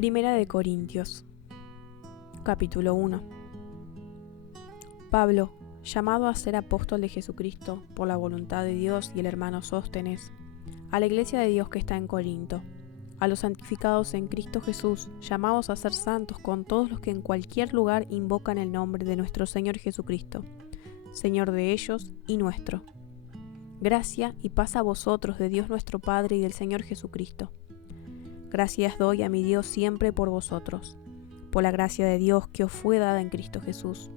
Primera de Corintios, capítulo 1. Pablo, llamado a ser apóstol de Jesucristo por la voluntad de Dios, y el hermano Sóstenes, a la iglesia de Dios que está en Corinto, a los santificados en Cristo Jesús, llamados a ser santos con todos los que en cualquier lugar invocan el nombre de nuestro Señor Jesucristo, Señor de ellos y nuestro. Gracia y paz a vosotros de Dios nuestro Padre y del Señor Jesucristo. Gracias doy a mi Dios siempre por vosotros, por la gracia de Dios que os fue dada en Cristo Jesús,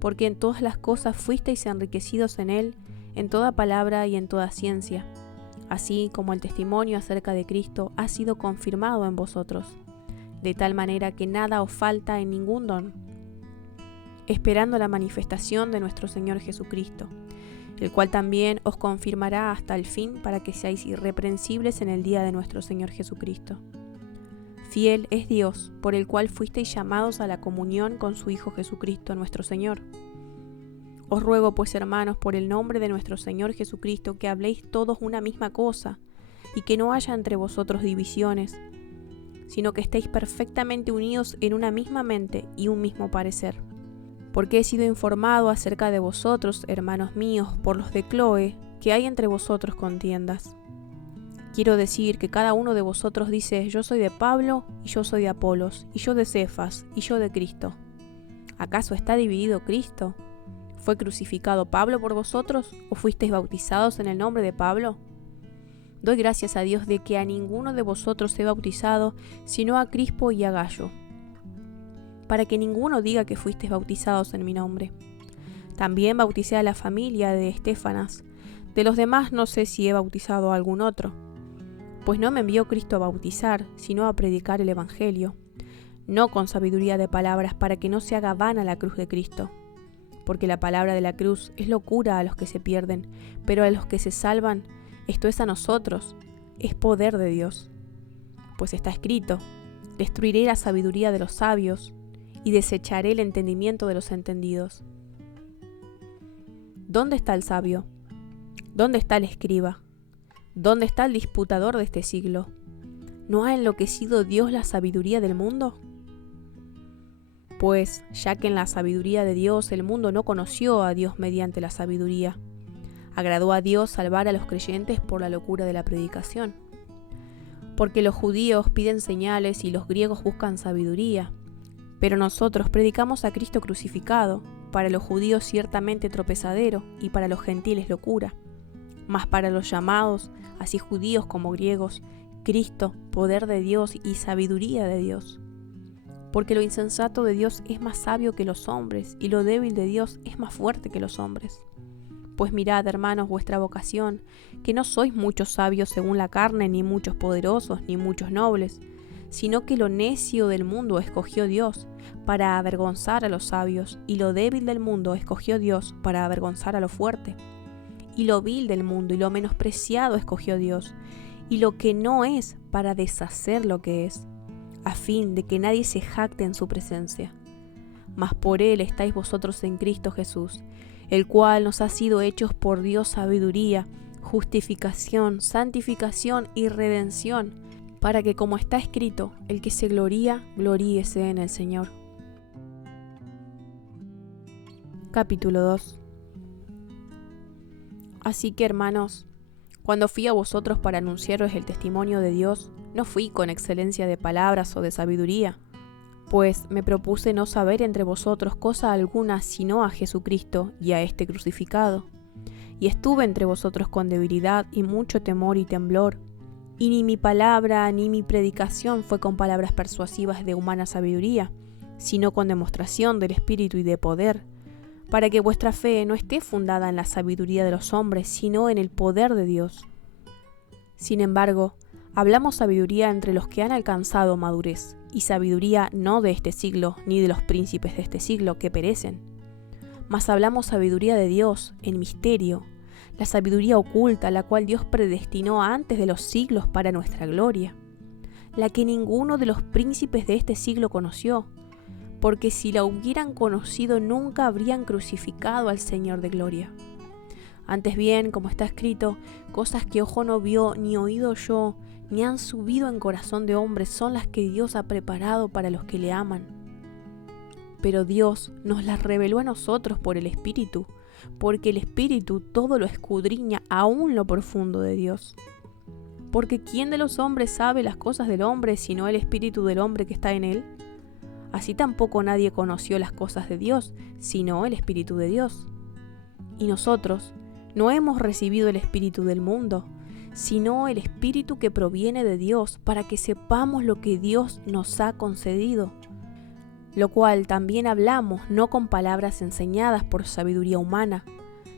porque en todas las cosas fuisteis enriquecidos en Él, en toda palabra y en toda ciencia, así como el testimonio acerca de Cristo ha sido confirmado en vosotros, de tal manera que nada os falta en ningún don, esperando la manifestación de nuestro Señor Jesucristo, el cual también os confirmará hasta el fin para que seáis irreprensibles en el día de nuestro Señor Jesucristo. Fiel es Dios, por el cual fuisteis llamados a la comunión con su Hijo Jesucristo nuestro Señor. Os ruego pues, hermanos, por el nombre de nuestro Señor Jesucristo, que habléis todos una misma cosa, y que no haya entre vosotros divisiones, sino que estéis perfectamente unidos en una misma mente y un mismo parecer. Porque he sido informado acerca de vosotros, hermanos míos, por los de Cloe, que hay entre vosotros contiendas. Quiero decir que cada uno de vosotros dice: yo soy de Pablo, y yo soy de Apolos, y yo de Cefas, y yo de Cristo. ¿Acaso está dividido Cristo? ¿Fue crucificado Pablo por vosotros, o fuisteis bautizados en el nombre de Pablo? Doy gracias a Dios de que a ninguno de vosotros he bautizado, sino a Crispo y a Gayo, para que ninguno diga que fuisteis bautizados en mi nombre. También bauticé a la familia de Estéfanas. De los demás no sé si he bautizado a algún otro, pues no me envió Cristo a bautizar, sino a predicar el Evangelio, no con sabiduría de palabras, para que no se haga vana la cruz de Cristo. Porque la palabra de la cruz es locura a los que se pierden, pero a los que se salvan, esto es a nosotros, es poder de Dios. Pues está escrito: destruiré la sabiduría de los sabios, y desecharé el entendimiento de los entendidos. ¿Dónde está el sabio? ¿Dónde está el escriba? ¿Dónde está el disputador de este siglo? ¿No ha enloquecido Dios la sabiduría del mundo? Pues, ya que en la sabiduría de Dios el mundo no conoció a Dios mediante la sabiduría, agradó a Dios salvar a los creyentes por la locura de la predicación. Porque los judíos piden señales y los griegos buscan sabiduría, pero nosotros predicamos a Cristo crucificado, para los judíos ciertamente tropezadero y para los gentiles locura, mas para los llamados, así judíos como griegos, Cristo, poder de Dios y sabiduría de Dios. Porque lo insensato de Dios es más sabio que los hombres, y lo débil de Dios es más fuerte que los hombres. Pues mirad, hermanos, vuestra vocación, que no sois muchos sabios según la carne, ni muchos poderosos, ni muchos nobles, sino que lo necio del mundo escogió Dios para avergonzar a los sabios, y lo débil del mundo escogió Dios para avergonzar a lo fuerte. Y lo vil del mundo y lo menospreciado escogió Dios, y lo que no es para deshacer lo que es, a fin de que nadie se jacte en su presencia. Mas por Él estáis vosotros en Cristo Jesús, el cual nos ha sido hechos por Dios sabiduría, justificación, santificación y redención, para que, como está escrito, el que se gloría, gloríese en el Señor. Capítulo 2. Así que, hermanos, cuando fui a vosotros para anunciaros el testimonio de Dios, no fui con excelencia de palabras o de sabiduría, pues me propuse no saber entre vosotros cosa alguna sino a Jesucristo y a este crucificado. Y estuve entre vosotros con debilidad y mucho temor y temblor, y ni mi palabra ni mi predicación fue con palabras persuasivas de humana sabiduría, sino con demostración del Espíritu y de poder, para que vuestra fe no esté fundada en la sabiduría de los hombres, sino en el poder de Dios. Sin embargo, hablamos sabiduría entre los que han alcanzado madurez, y sabiduría no de este siglo, ni de los príncipes de este siglo que perecen. Mas hablamos sabiduría de Dios en misterio, la sabiduría oculta, la cual Dios predestinó antes de los siglos para nuestra gloria, la que ninguno de los príncipes de este siglo conoció, porque si la hubieran conocido nunca habrían crucificado al Señor de gloria. Antes bien, como está escrito, cosas que ojo no vio, ni oído yo, ni han subido en corazón de hombre, son las que Dios ha preparado para los que le aman. Pero Dios nos las reveló a nosotros por el Espíritu, porque el Espíritu todo lo escudriña aún lo profundo de Dios. Porque ¿quién de los hombres sabe las cosas del hombre, sino el Espíritu del hombre que está en él? Así tampoco nadie conoció las cosas de Dios, sino el Espíritu de Dios. Y nosotros no hemos recibido el Espíritu del mundo, sino el Espíritu que proviene de Dios, para que sepamos lo que Dios nos ha concedido. Lo cual también hablamos no con palabras enseñadas por sabiduría humana,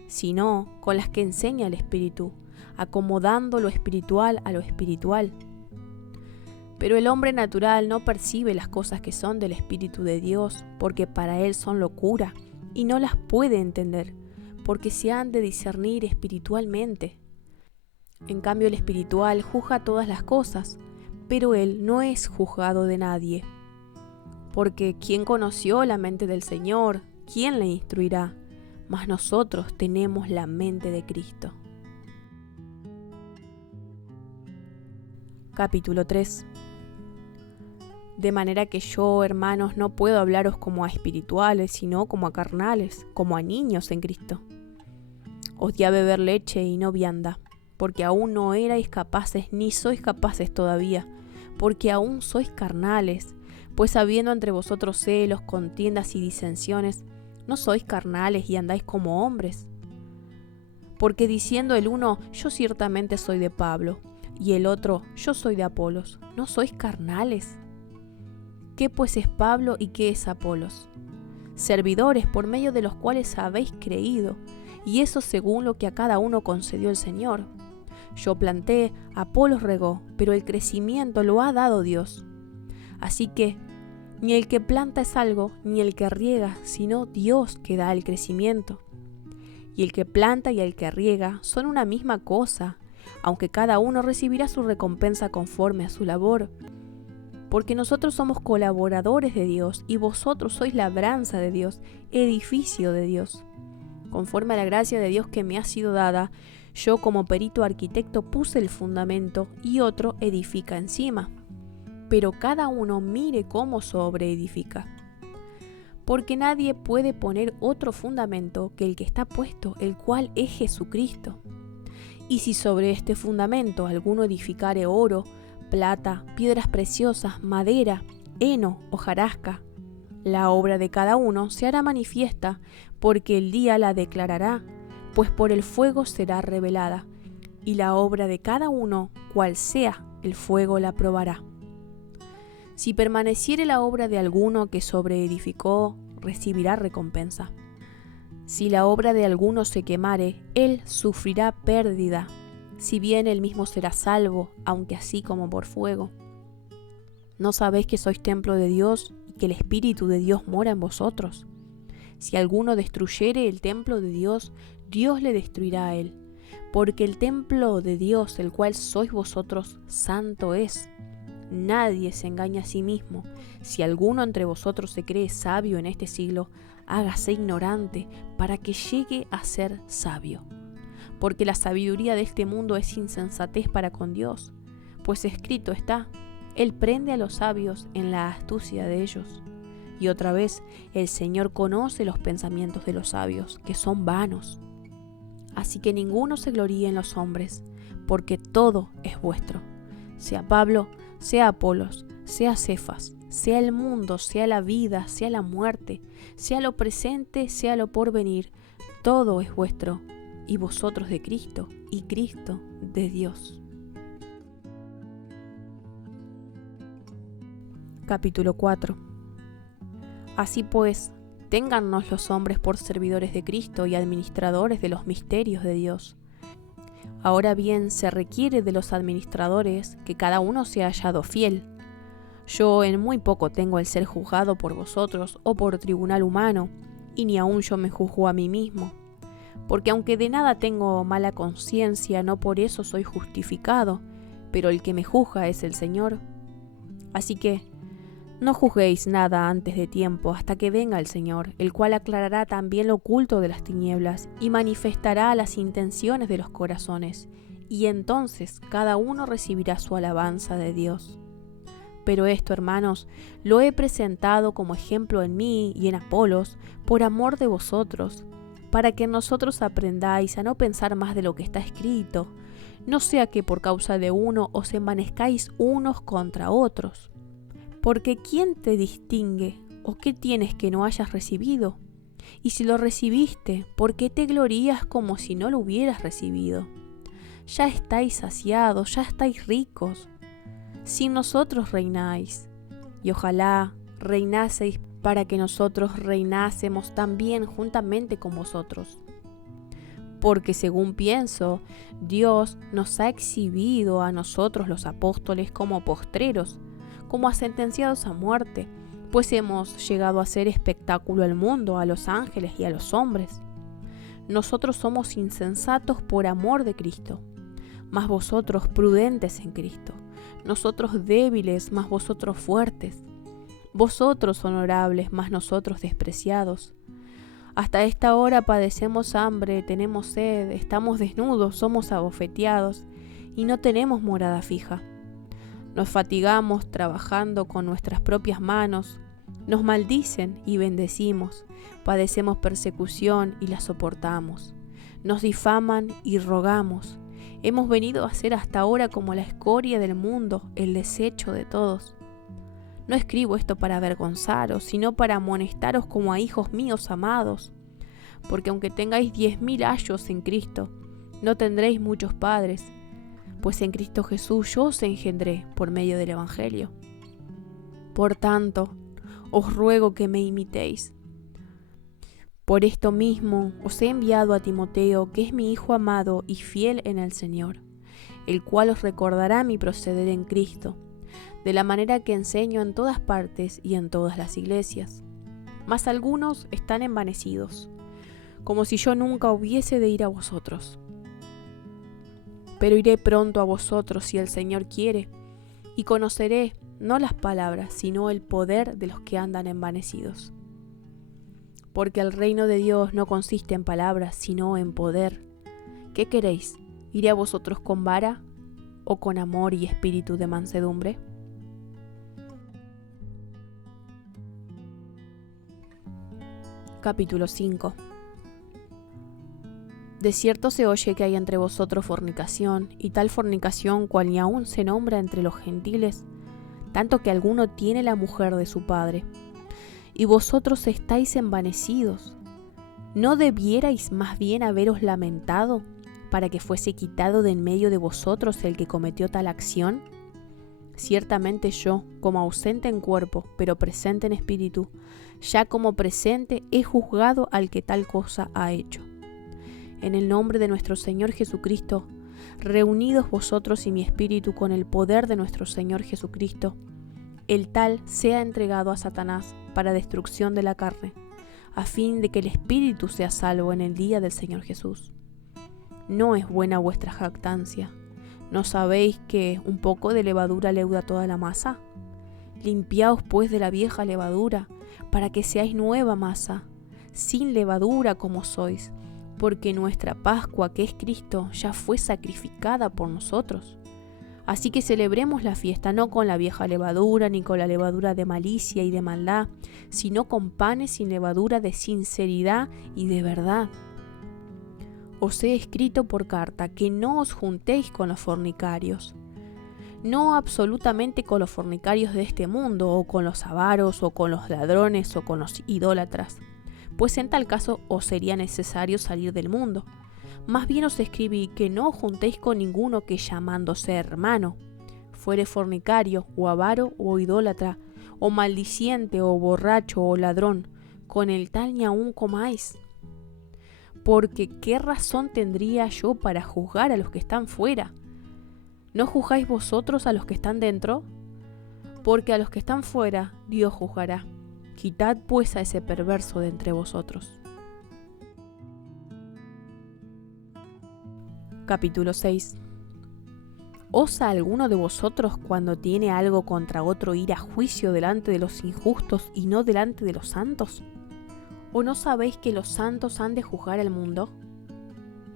sino con las que enseña el Espíritu, acomodando lo espiritual a lo espiritual. Pero el hombre natural no percibe las cosas que son del Espíritu de Dios, porque para él son locura, y no las puede entender, porque se han de discernir espiritualmente. En cambio el espiritual juzga todas las cosas, pero él no es juzgado de nadie. Porque ¿quién conoció la mente del Señor? ¿Quién le instruirá? Mas nosotros tenemos la mente de Cristo. Capítulo 3. De manera que yo, hermanos, no puedo hablaros como a espirituales, sino como a carnales, como a niños en Cristo. Os di a beber leche y no vianda, porque aún no erais capaces, ni sois capaces todavía, porque aún sois carnales. Pues habiendo entre vosotros celos, contiendas y disensiones, ¿no sois carnales y andáis como hombres? Porque diciendo el uno, yo ciertamente soy de Pablo, y el otro, yo soy de Apolos, ¿no sois carnales? ¿Qué pues es Pablo y qué es Apolos? Servidores por medio de los cuales habéis creído, y eso según lo que a cada uno concedió el Señor. Yo planté, Apolos regó, pero el crecimiento lo ha dado Dios. Así que ni el que planta es algo, ni el que riega, sino Dios que da el crecimiento. Y el que planta y el que riega son una misma cosa, aunque cada uno recibirá su recompensa conforme a su labor. Porque nosotros somos colaboradores de Dios, y vosotros sois labranza de Dios, edificio de Dios. Conforme a la gracia de Dios que me ha sido dada, yo como perito arquitecto puse el fundamento, y otro edifica encima. Pero cada uno mire cómo sobreedifica. Porque nadie puede poner otro fundamento que el que está puesto, el cual es Jesucristo. Y si sobre este fundamento alguno edificare oro, plata, piedras preciosas, madera, heno, hojarasca, la obra de cada uno se hará manifiesta, porque el día la declarará, pues por el fuego será revelada, y la obra de cada uno, cual sea, el fuego la probará. Si permaneciere la obra de alguno que sobreedificó, recibirá recompensa. Si la obra de alguno se quemare, él sufrirá pérdida, si bien él mismo será salvo, aunque así como por fuego. ¿No sabéis que sois templo de Dios y que el Espíritu de Dios mora en vosotros? Si alguno destruyere el templo de Dios, Dios le destruirá a él, porque el templo de Dios, el cual sois vosotros, santo es. Nadie se engaña a sí mismo. Si alguno entre vosotros se cree sabio en este siglo, hágase ignorante para que llegue a ser sabio. Porque la sabiduría de este mundo es insensatez para con Dios, pues escrito está, Él prende a los sabios en la astucia de ellos. Y otra vez, el Señor conoce los pensamientos de los sabios, que son vanos. Así que ninguno se gloríe en los hombres, porque todo es vuestro, sea Pablo, sea Apolos, sea Cefas, sea el mundo, sea la vida, sea la muerte, sea lo presente, sea lo porvenir, todo es vuestro, y vosotros de Cristo, y Cristo de Dios. Capítulo 4. Así pues, téngannos los hombres por servidores de Cristo y administradores de los misterios de Dios. Ahora bien, se requiere de los administradores que cada uno sea hallado fiel. Yo en muy poco tengo el ser juzgado por vosotros o por tribunal humano, y ni aun yo me juzgo a mí mismo. Porque aunque de nada tengo mala conciencia, no por eso soy justificado, pero el que me juzga es el Señor. Así que, No juzguéis nada antes de tiempo hasta que venga el Señor, el cual aclarará también lo oculto de las tinieblas y manifestará las intenciones de los corazones, y entonces cada uno recibirá su alabanza de Dios. Pero esto, hermanos, lo he presentado como ejemplo en mí y en Apolos, por amor de vosotros, para que nosotros aprendáis a no pensar más de lo que está escrito, no sea que por causa de uno os envanezcáis unos contra otros. Porque ¿quién te distingue o qué tienes que no hayas recibido? Y si lo recibiste, ¿por qué te glorías como si no lo hubieras recibido? Ya estáis saciados, ya estáis ricos. Sin nosotros reináis, y ojalá reinaseis para que nosotros reinásemos también juntamente con vosotros. Porque según pienso, Dios nos ha exhibido a nosotros los apóstoles como postreros, como a sentenciados a muerte, pues hemos llegado a ser espectáculo al mundo, a los ángeles y a los hombres. Nosotros somos insensatos por amor de Cristo, mas vosotros prudentes en Cristo. Nosotros débiles, mas vosotros fuertes. Vosotros honorables, mas nosotros despreciados. Hasta esta hora padecemos hambre, tenemos sed, estamos desnudos, somos abofeteados y no tenemos morada fija. Nos fatigamos trabajando con nuestras propias manos, nos maldicen y bendecimos, padecemos persecución y la soportamos, nos difaman y rogamos. Hemos venido a ser hasta ahora como la escoria del mundo, el desecho de todos. No escribo esto para avergonzaros, sino para amonestaros como a hijos míos amados, porque aunque tengáis 10.000 ayos en Cristo, no tendréis muchos padres, pues en Cristo Jesús yo os engendré por medio del Evangelio. Por tanto, os ruego que me imitéis. Por esto mismo os he enviado a Timoteo, que es mi hijo amado y fiel en el Señor, el cual os recordará mi proceder en Cristo, de la manera que enseño en todas partes y en todas las iglesias. Mas algunos están envanecidos, como si yo nunca hubiese de ir a vosotros. Pero iré pronto a vosotros si el Señor quiere, y conoceré no las palabras, sino el poder de los que andan envanecidos. Porque el reino de Dios no consiste en palabras, sino en poder. ¿Qué queréis? ¿Iré a vosotros con vara o con amor y espíritu de mansedumbre? Capítulo 5. De cierto se oye que hay entre vosotros fornicación, y tal fornicación cual ni aun se nombra entre los gentiles, tanto que alguno tiene la mujer de su padre. Y vosotros estáis envanecidos. ¿No debierais más bien haberos lamentado para que fuese quitado de en medio de vosotros el que cometió tal acción? Ciertamente yo, como ausente en cuerpo, pero presente en espíritu, ya como presente he juzgado al que tal cosa ha hecho. En el nombre de nuestro Señor Jesucristo, reunidos vosotros y mi espíritu con el poder de nuestro Señor Jesucristo, el tal sea entregado a Satanás para destrucción de la carne, a fin de que el espíritu sea salvo en el día del Señor Jesús. No es buena vuestra jactancia. ¿No sabéis que un poco de levadura leuda toda la masa? Limpiaos pues de la vieja levadura, para que seáis nueva masa, sin levadura como sois, porque nuestra Pascua, que es Cristo, ya fue sacrificada por nosotros. Así que celebremos la fiesta no con la vieja levadura, ni con la levadura de malicia y de maldad, sino con panes sin levadura de sinceridad y de verdad. Os he escrito por carta que no os juntéis con los fornicarios. No absolutamente con los fornicarios de este mundo, o con los avaros, o con los ladrones, o con los idólatras, pues en tal caso os sería necesario salir del mundo. Más bien os escribí que no os juntéis con ninguno que, llamándose hermano, fuere fornicario, o avaro, o idólatra, o maldiciente, o borracho, o ladrón, con el tal ni aun comáis. Porque ¿qué razón tendría yo para juzgar a los que están fuera? ¿No juzgáis vosotros a los que están dentro? Porque a los que están fuera Dios juzgará. Quitad pues a ese perverso de entre vosotros. Capítulo 6. ¿Osa alguno de vosotros cuando tiene algo contra otro ir a juicio delante de los injustos y no delante de los santos? ¿O no sabéis que los santos han de juzgar al mundo?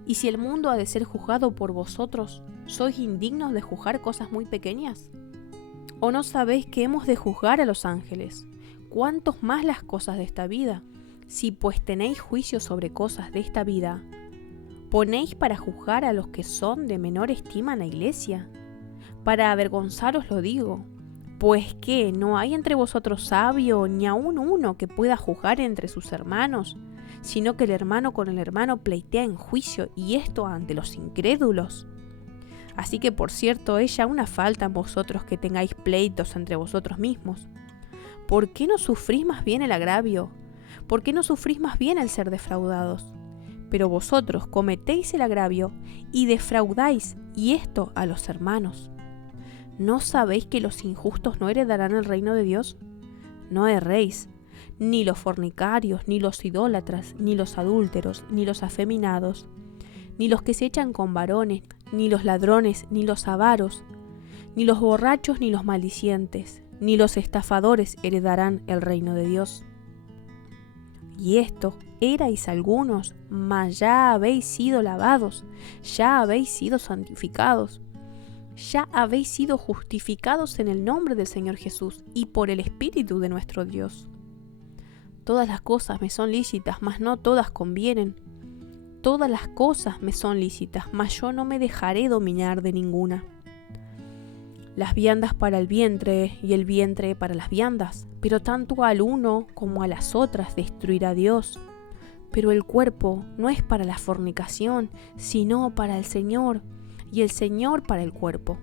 Y si el mundo ha de ser juzgado por vosotros, ¿sois indignos de juzgar cosas muy pequeñas? ¿O no sabéis que hemos de juzgar a los ángeles? ¿Cuántos más las cosas de esta vida? Si pues tenéis juicio sobre cosas de esta vida, ¿ponéis para juzgar a los que son de menor estima en la iglesia? Para avergonzaros lo digo, pues que no hay entre vosotros sabio ni aun uno que pueda juzgar entre sus hermanos, sino que el hermano con el hermano pleitea en juicio, y esto ante los incrédulos. Así que por cierto, es ya una falta en vosotros que tengáis pleitos entre vosotros mismos. ¿Por qué no sufrís más bien el agravio? ¿Por qué no sufrís más bien el ser defraudados? Pero vosotros cometéis el agravio y defraudáis, y esto a los hermanos. ¿No sabéis que los injustos no heredarán el reino de Dios? No erréis, ni los fornicarios, ni los idólatras, ni los adúlteros, ni los afeminados, ni los que se echan con varones, ni los ladrones, ni los avaros, ni los borrachos, ni los maldicientes, ni los estafadores heredarán el reino de Dios. Y esto erais algunos, mas ya habéis sido lavados, ya habéis sido santificados, ya habéis sido justificados en el nombre del Señor Jesús y por el Espíritu de nuestro Dios. Todas las cosas me son lícitas, mas no todas convienen. Todas las cosas me son lícitas, mas yo no me dejaré dominar de ninguna. Las viandas para el vientre y el vientre para las viandas, pero tanto al uno como a las otras destruirá Dios. Pero el cuerpo no es para la fornicación, sino para el Señor, y el Señor para el cuerpo.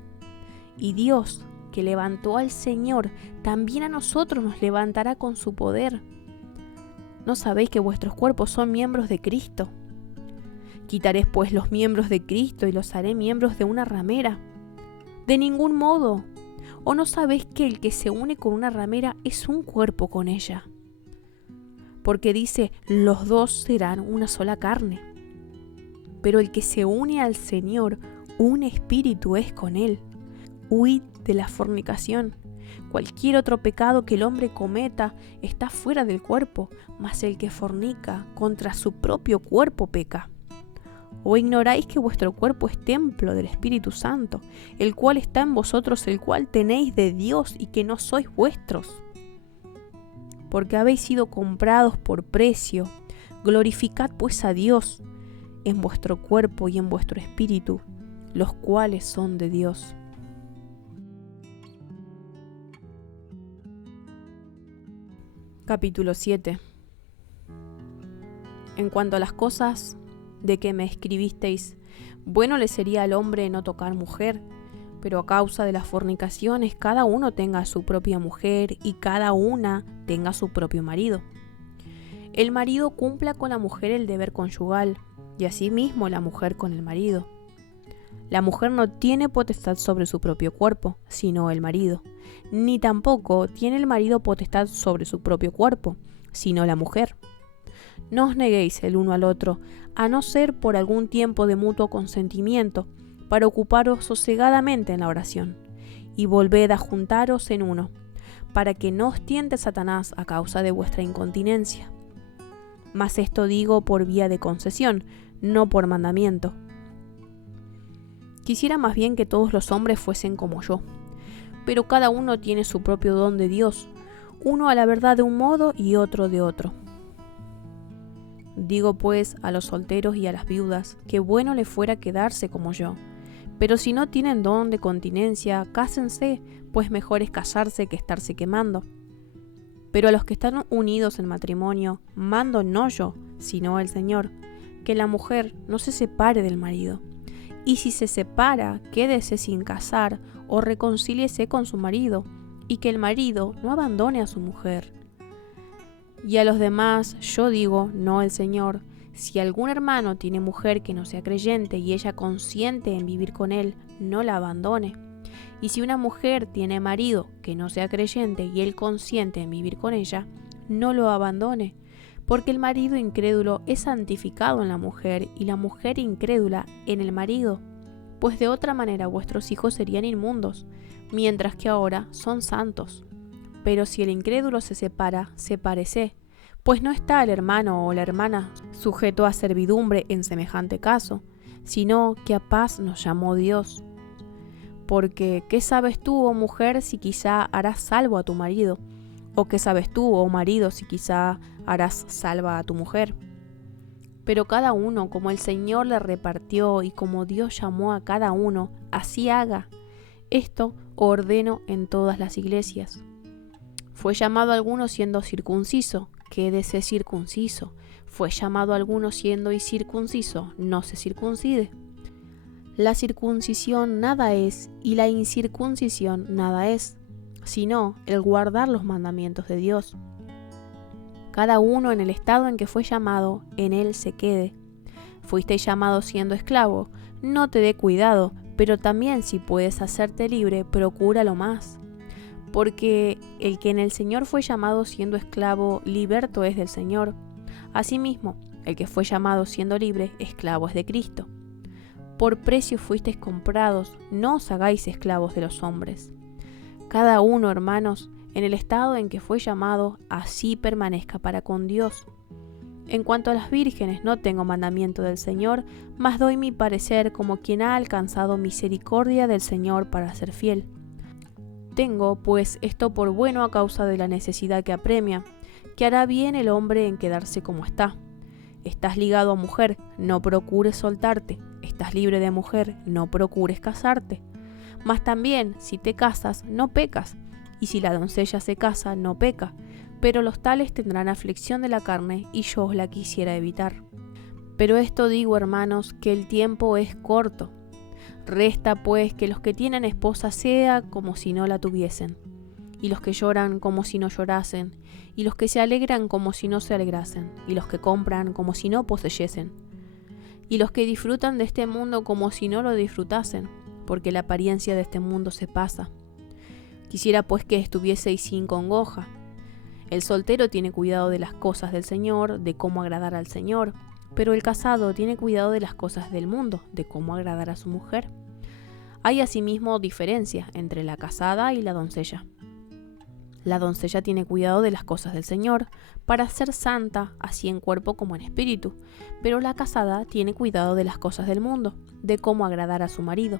Y Dios, que levantó al Señor, también a nosotros nos levantará con su poder. ¿No sabéis que vuestros cuerpos son miembros de Cristo? Quitaréis pues los miembros de Cristo y los haré miembros de una ramera. De ningún modo. ¿O no sabéis que el que se une con una ramera es un cuerpo con ella? Porque dice, los dos serán una sola carne. Pero el que se une al Señor, un espíritu es con él. Huid de la fornicación. Cualquier otro pecado que el hombre cometa está fuera del cuerpo, mas el que fornica contra su propio cuerpo peca. ¿O ignoráis que vuestro cuerpo es templo del Espíritu Santo, el cual está en vosotros, el cual tenéis de Dios y que no sois vuestros? Porque habéis sido comprados por precio. Glorificad pues a Dios en vuestro cuerpo y en vuestro espíritu, los cuales son de Dios. Capítulo 7. En cuanto a las cosas de que me escribisteis, bueno le sería al hombre no tocar mujer, pero a causa de las fornicaciones cada uno tenga su propia mujer y cada una tenga su propio marido. El marido cumpla con la mujer el deber conyugal, y asimismo la mujer con el marido. La mujer no tiene potestad sobre su propio cuerpo, sino el marido, ni tampoco tiene el marido potestad sobre su propio cuerpo, sino la mujer. No os neguéis el uno al otro, a no ser por algún tiempo de mutuo consentimiento, para ocuparos sosegadamente en la oración, y volved a juntaros en uno, para que no os tiente Satanás a causa de vuestra incontinencia. Mas esto digo por vía de concesión, no por mandamiento. Quisiera más bien que todos los hombres fuesen como yo, pero cada uno tiene su propio don de Dios, uno a la verdad de un modo y otro de otro. Digo pues a los solteros y a las viudas, que bueno le fuera quedarse como yo, pero si no tienen don de continencia, cásense, pues mejor es casarse que estarse quemando. Pero a los que están unidos en matrimonio, mando no yo, sino el Señor, que la mujer no se separe del marido, y si se separa, quédese sin casar o reconcíliese con su marido, y que el marido no abandone a su mujer. Y a los demás yo digo, no el Señor, si algún hermano tiene mujer que no sea creyente y ella consiente en vivir con él, no la abandone. Y si una mujer tiene marido que no sea creyente y él consiente en vivir con ella, no lo abandone, porque el marido incrédulo es santificado en la mujer y la mujer incrédula en el marido. pues de otra manera vuestros hijos serían inmundos, mientras que ahora son santos. Pero si el incrédulo se separa, sepárese, pues no está el hermano o la hermana sujeto a servidumbre en semejante caso, sino que a paz nos llamó Dios. Porque, ¿qué sabes tú, oh mujer, si quizá harás salvo a tu marido? ¿O qué sabes tú, oh marido, si quizá harás salva a tu mujer? Pero cada uno, como el Señor le repartió y como Dios llamó a cada uno, así haga. Esto ordeno en todas las iglesias. Fue llamado alguno siendo circunciso, quédese circunciso. Fue llamado alguno siendo incircunciso, no se circuncide. La circuncisión nada es y la incircuncisión nada es, sino el guardar los mandamientos de Dios. Cada uno en el estado en que fue llamado, en él se quede. Fuisteis llamado siendo esclavo, no te dé cuidado, pero también si puedes hacerte libre, procúralo más. Porque el que en el Señor fue llamado siendo esclavo, liberto es del Señor. Asimismo, el que fue llamado siendo libre, esclavo es de Cristo. Por precio fuisteis comprados, no os hagáis esclavos de los hombres. Cada uno, hermanos, en el estado en que fue llamado, así permanezca para con Dios. En cuanto a las vírgenes, no tengo mandamiento del Señor, mas doy mi parecer como quien ha alcanzado misericordia del Señor para ser fiel. Tengo, pues, esto por bueno a causa de la necesidad que apremia, que hará bien el hombre en quedarse como está. Estás ligado a mujer, no procures soltarte. Estás libre de mujer, no procures casarte. Mas también, si te casas, no pecas, y si la doncella se casa, no peca, pero los tales tendrán aflicción de la carne, y yo os la quisiera evitar. Pero esto digo, hermanos, que el tiempo es corto. Resta, pues, que los que tienen esposa sea como si no la tuviesen, y los que lloran como si no llorasen, y los que se alegran como si no se alegrasen, y los que compran como si no poseyesen, y los que disfrutan de este mundo como si no lo disfrutasen, porque la apariencia de este mundo se pasa. Quisiera pues que estuvieseis sin congoja. El soltero tiene cuidado de las cosas del Señor, de cómo agradar al Señor, pero el casado tiene cuidado de las cosas del mundo, de cómo agradar a su mujer. Hay asimismo diferencia entre la casada y la doncella. La doncella tiene cuidado de las cosas del Señor, para ser santa, así en cuerpo como en espíritu, pero la casada tiene cuidado de las cosas del mundo, de cómo agradar a su marido.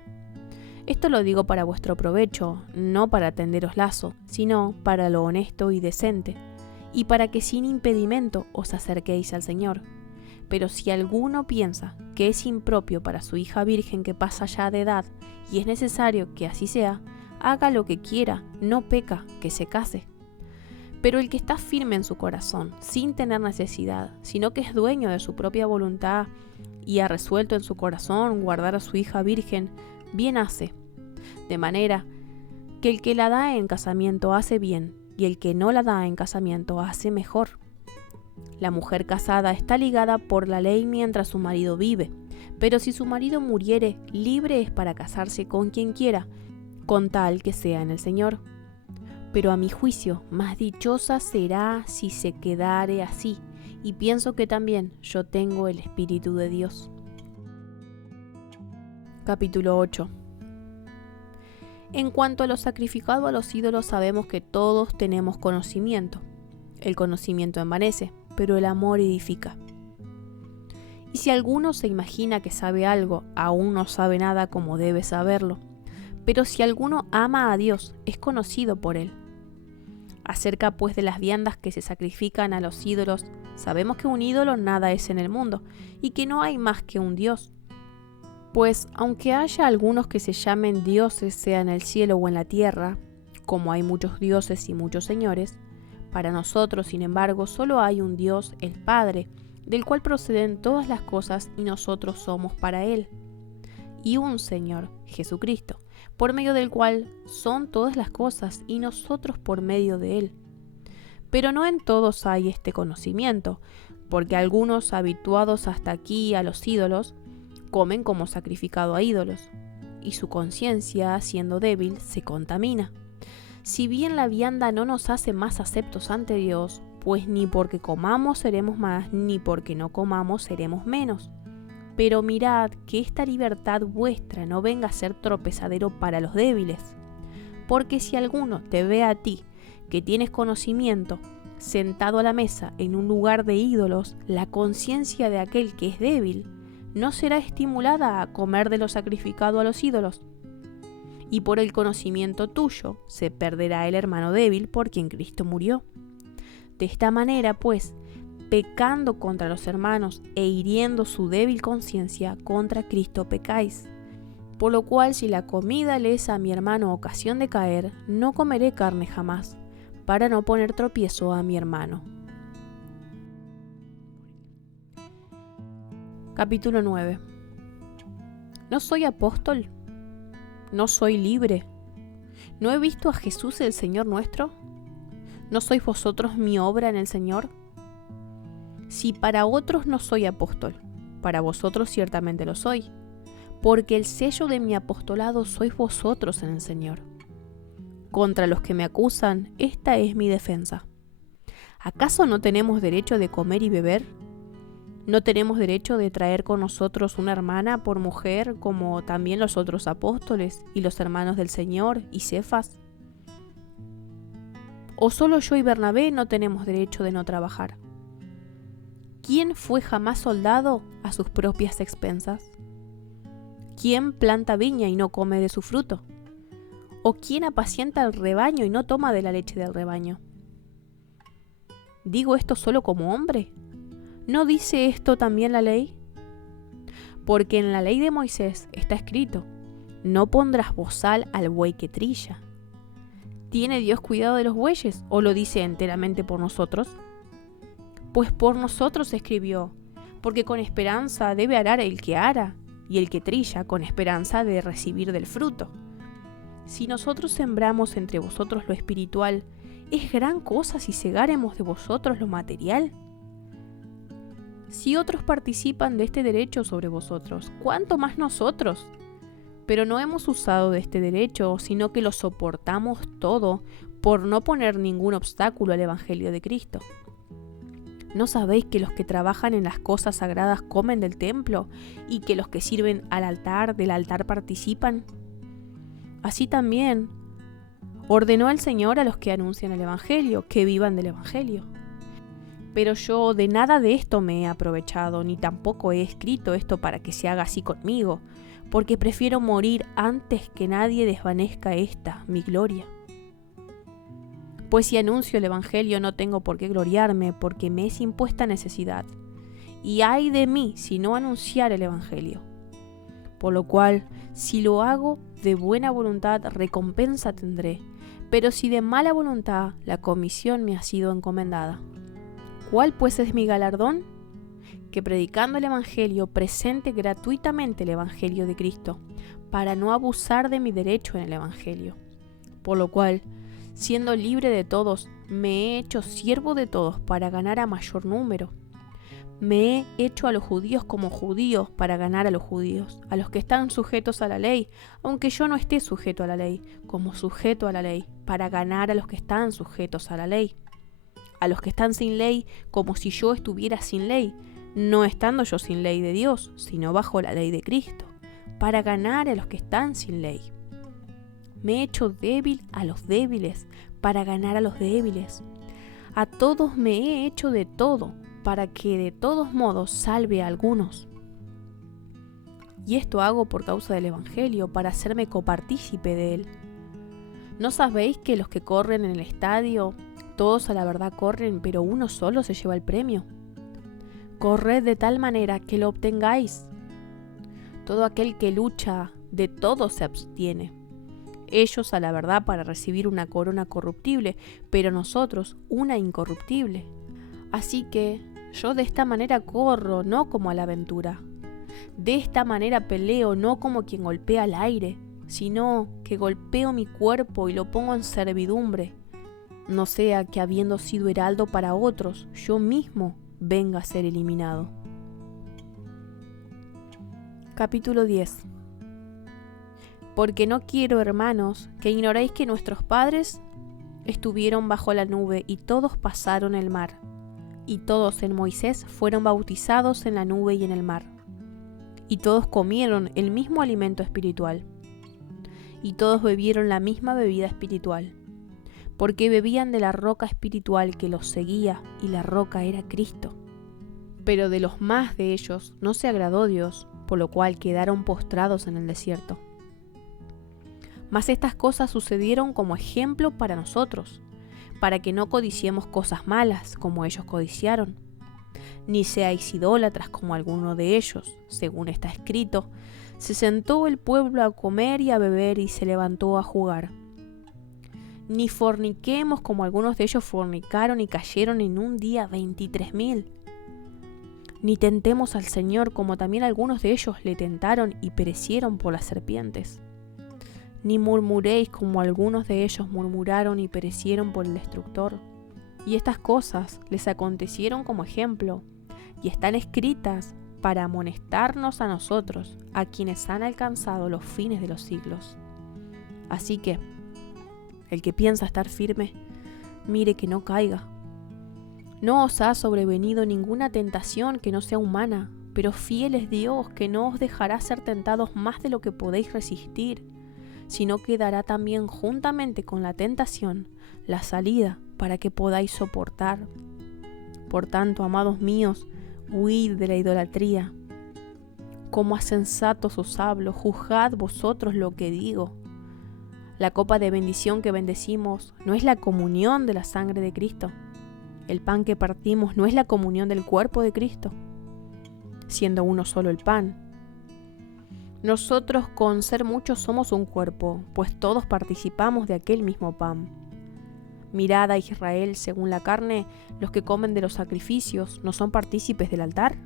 Esto lo digo para vuestro provecho, no para tenderos lazo, sino para lo honesto y decente, y para que sin impedimento os acerquéis al Señor. Pero si alguno piensa que es impropio para su hija virgen que pasa ya de edad, y es necesario que así sea, haga lo que quiera, no peca, que se case. Pero el que está firme en su corazón, sin tener necesidad, sino que es dueño de su propia voluntad y ha resuelto en su corazón guardar a su hija virgen, bien hace. De manera que el que la da en casamiento hace bien, y el que no la da en casamiento hace mejor. La mujer casada está ligada por la ley mientras su marido vive, pero si su marido muriere, libre es para casarse con quien quiera, con tal que sea en el Señor. Pero a mi juicio, más dichosa será si se quedare así, y pienso que también yo tengo el Espíritu de Dios. Capítulo 8. En cuanto a lo sacrificado a los ídolos, sabemos que todos tenemos conocimiento. El conocimiento envanece, pero el amor edifica. Y si alguno se imagina que sabe algo, aún no sabe nada como debe saberlo. Pero si alguno ama a Dios, es conocido por él. Acerca pues de las viandas que se sacrifican a los ídolos, sabemos que un ídolo nada es en el mundo, y que no hay más que un Dios. Pues aunque haya algunos que se llamen dioses, sea en el cielo o en la tierra, como hay muchos dioses y muchos señores, para nosotros, sin embargo, solo hay un Dios, el Padre, del cual proceden todas las cosas y nosotros somos para Él. Y un Señor, Jesucristo, por medio del cual son todas las cosas y nosotros por medio de Él. Pero no en todos hay este conocimiento, porque algunos, habituados hasta aquí a los ídolos, comen como sacrificado a ídolos, y su conciencia, siendo débil, se contamina. Si bien la vianda no nos hace más aceptos ante Dios, pues ni porque comamos seremos más, ni porque no comamos seremos menos. Pero mirad que esta libertad vuestra no venga a ser tropezadero para los débiles. Porque si alguno te ve a ti, que tienes conocimiento, sentado a la mesa en un lugar de ídolos, la conciencia de aquel que es débil no será estimulada a comer de lo sacrificado a los ídolos. Y por el conocimiento tuyo se perderá el hermano débil por quien Cristo murió. De esta manera, pues, pecando contra los hermanos e hiriendo su débil conciencia, contra Cristo pecáis. Por lo cual, si la comida le es a mi hermano ocasión de caer, no comeré carne jamás, para no poner tropiezo a mi hermano. Capítulo 9. ¿No soy apóstol? ¿No soy libre? ¿No he visto a Jesús el Señor nuestro? ¿No sois vosotros mi obra en el Señor? Si para otros no soy apóstol, para vosotros ciertamente lo soy, porque el sello de mi apostolado sois vosotros en el Señor. Contra los que me acusan, esta es mi defensa. ¿Acaso no tenemos derecho de comer y beber? ¿No tenemos derecho de traer con nosotros una hermana por mujer, como también los otros apóstoles y los hermanos del Señor y Cefas? ¿O solo yo y Bernabé no tenemos derecho de no trabajar? ¿Quién fue jamás soldado a sus propias expensas? ¿Quién planta viña y no come de su fruto? ¿O quién apacienta el rebaño y no toma de la leche del rebaño? ¿Digo esto solo como hombre? ¿No dice esto también la ley? Porque en la ley de Moisés está escrito: no pondrás bozal al buey que trilla. ¿Tiene Dios cuidado de los bueyes o lo dice enteramente por nosotros? Pues por nosotros escribió, porque con esperanza debe arar el que ara, y el que trilla con esperanza de recibir del fruto. Si nosotros sembramos entre vosotros lo espiritual, ¿es gran cosa si segáremos de vosotros lo material? Si otros participan de este derecho sobre vosotros, ¿cuánto más nosotros? Pero no hemos usado de este derecho, sino que lo soportamos todo por no poner ningún obstáculo al Evangelio de Cristo. ¿No sabéis que los que trabajan en las cosas sagradas comen del templo y que los que sirven al altar del altar participan? Así también ordenó el Señor a los que anuncian el Evangelio que vivan del Evangelio. Pero yo de nada de esto me he aprovechado, ni tampoco he escrito esto para que se haga así conmigo, porque prefiero morir antes que nadie desvanezca esta, mi gloria. Pues si anuncio el Evangelio no tengo por qué gloriarme, porque me es impuesta necesidad. Y ay de mí si no anunciar el Evangelio. Por lo cual, si lo hago de buena voluntad, recompensa tendré, pero si de mala voluntad, la comisión me ha sido encomendada. ¿Cuál pues es mi galardón? Que predicando el Evangelio presente gratuitamente el Evangelio de Cristo, para no abusar de mi derecho en el Evangelio. Por lo cual, siendo libre de todos, me he hecho siervo de todos para ganar a mayor número. Me he hecho a los judíos como judíos para ganar a los judíos, a los que están sujetos a la ley, aunque yo no esté sujeto a la ley, como sujeto a la ley, para ganar a los que están sujetos a la ley. A los que están sin ley, como si yo estuviera sin ley, no estando yo sin ley de Dios, sino bajo la ley de Cristo, para ganar a los que están sin ley. Me he hecho débil a los débiles, para ganar a los débiles. A todos me he hecho de todo, para que de todos modos salve a algunos. Y esto hago por causa del Evangelio, para hacerme copartícipe de él. ¿No sabéis que los que corren en el estadio, todos a la verdad corren, pero uno solo se lleva el premio? Corred de tal manera que lo obtengáis. Todo aquel que lucha, de todo se abstiene. Ellos a la verdad para recibir una corona corruptible, pero nosotros una incorruptible. Así que yo de esta manera corro, no como a la aventura. De esta manera peleo, no como quien golpea al aire, sino que golpeo mi cuerpo y lo pongo en servidumbre, no sea que habiendo sido heraldo para otros, yo mismo venga a ser eliminado. Capítulo 10. Porque no quiero, hermanos, que ignoréis que nuestros padres estuvieron bajo la nube y todos pasaron el mar, y todos en Moisés fueron bautizados en la nube y en el mar. y todos comieron el mismo alimento espiritual, y todos bebieron la misma bebida espiritual, porque bebían de la roca espiritual que los seguía, y la roca era Cristo. Pero de los más de ellos no se agradó Dios, por lo cual quedaron postrados en el desierto. Mas estas cosas sucedieron como ejemplo para nosotros, para que no codiciemos cosas malas como ellos codiciaron, ni seáis idólatras como alguno de ellos. Según está escrito, se sentó el pueblo a comer y a beber y se levantó a jugar. Ni forniquemos como algunos de ellos fornicaron y cayeron en un día 23,000. Ni tentemos al Señor como también algunos de ellos le tentaron y perecieron por las serpientes. Ni murmuréis como algunos de ellos murmuraron y perecieron por el destructor. Y estas cosas les acontecieron como ejemplo, y están escritas para amonestarnos a nosotros, a quienes han alcanzado los fines de los siglos. Así que, el que piensa estar firme, mire que no caiga. No os ha sobrevenido ninguna tentación que no sea humana, pero fiel es Dios, que no os dejará ser tentados más de lo que podéis resistir, sino que dará también juntamente con la tentación la salida para que podáis soportar. Por tanto, amados míos, huid de la idolatría. Como a sensatos os hablo, juzgad vosotros lo que digo. La copa de bendición que bendecimos no es la comunión de la sangre de Cristo. El pan que partimos no es la comunión del cuerpo de Cristo, siendo uno solo el pan. Nosotros con ser muchos somos un cuerpo, pues todos participamos de aquel mismo pan. Mirad a Israel, según la carne, los que comen de los sacrificios, ¿no son partícipes del altar?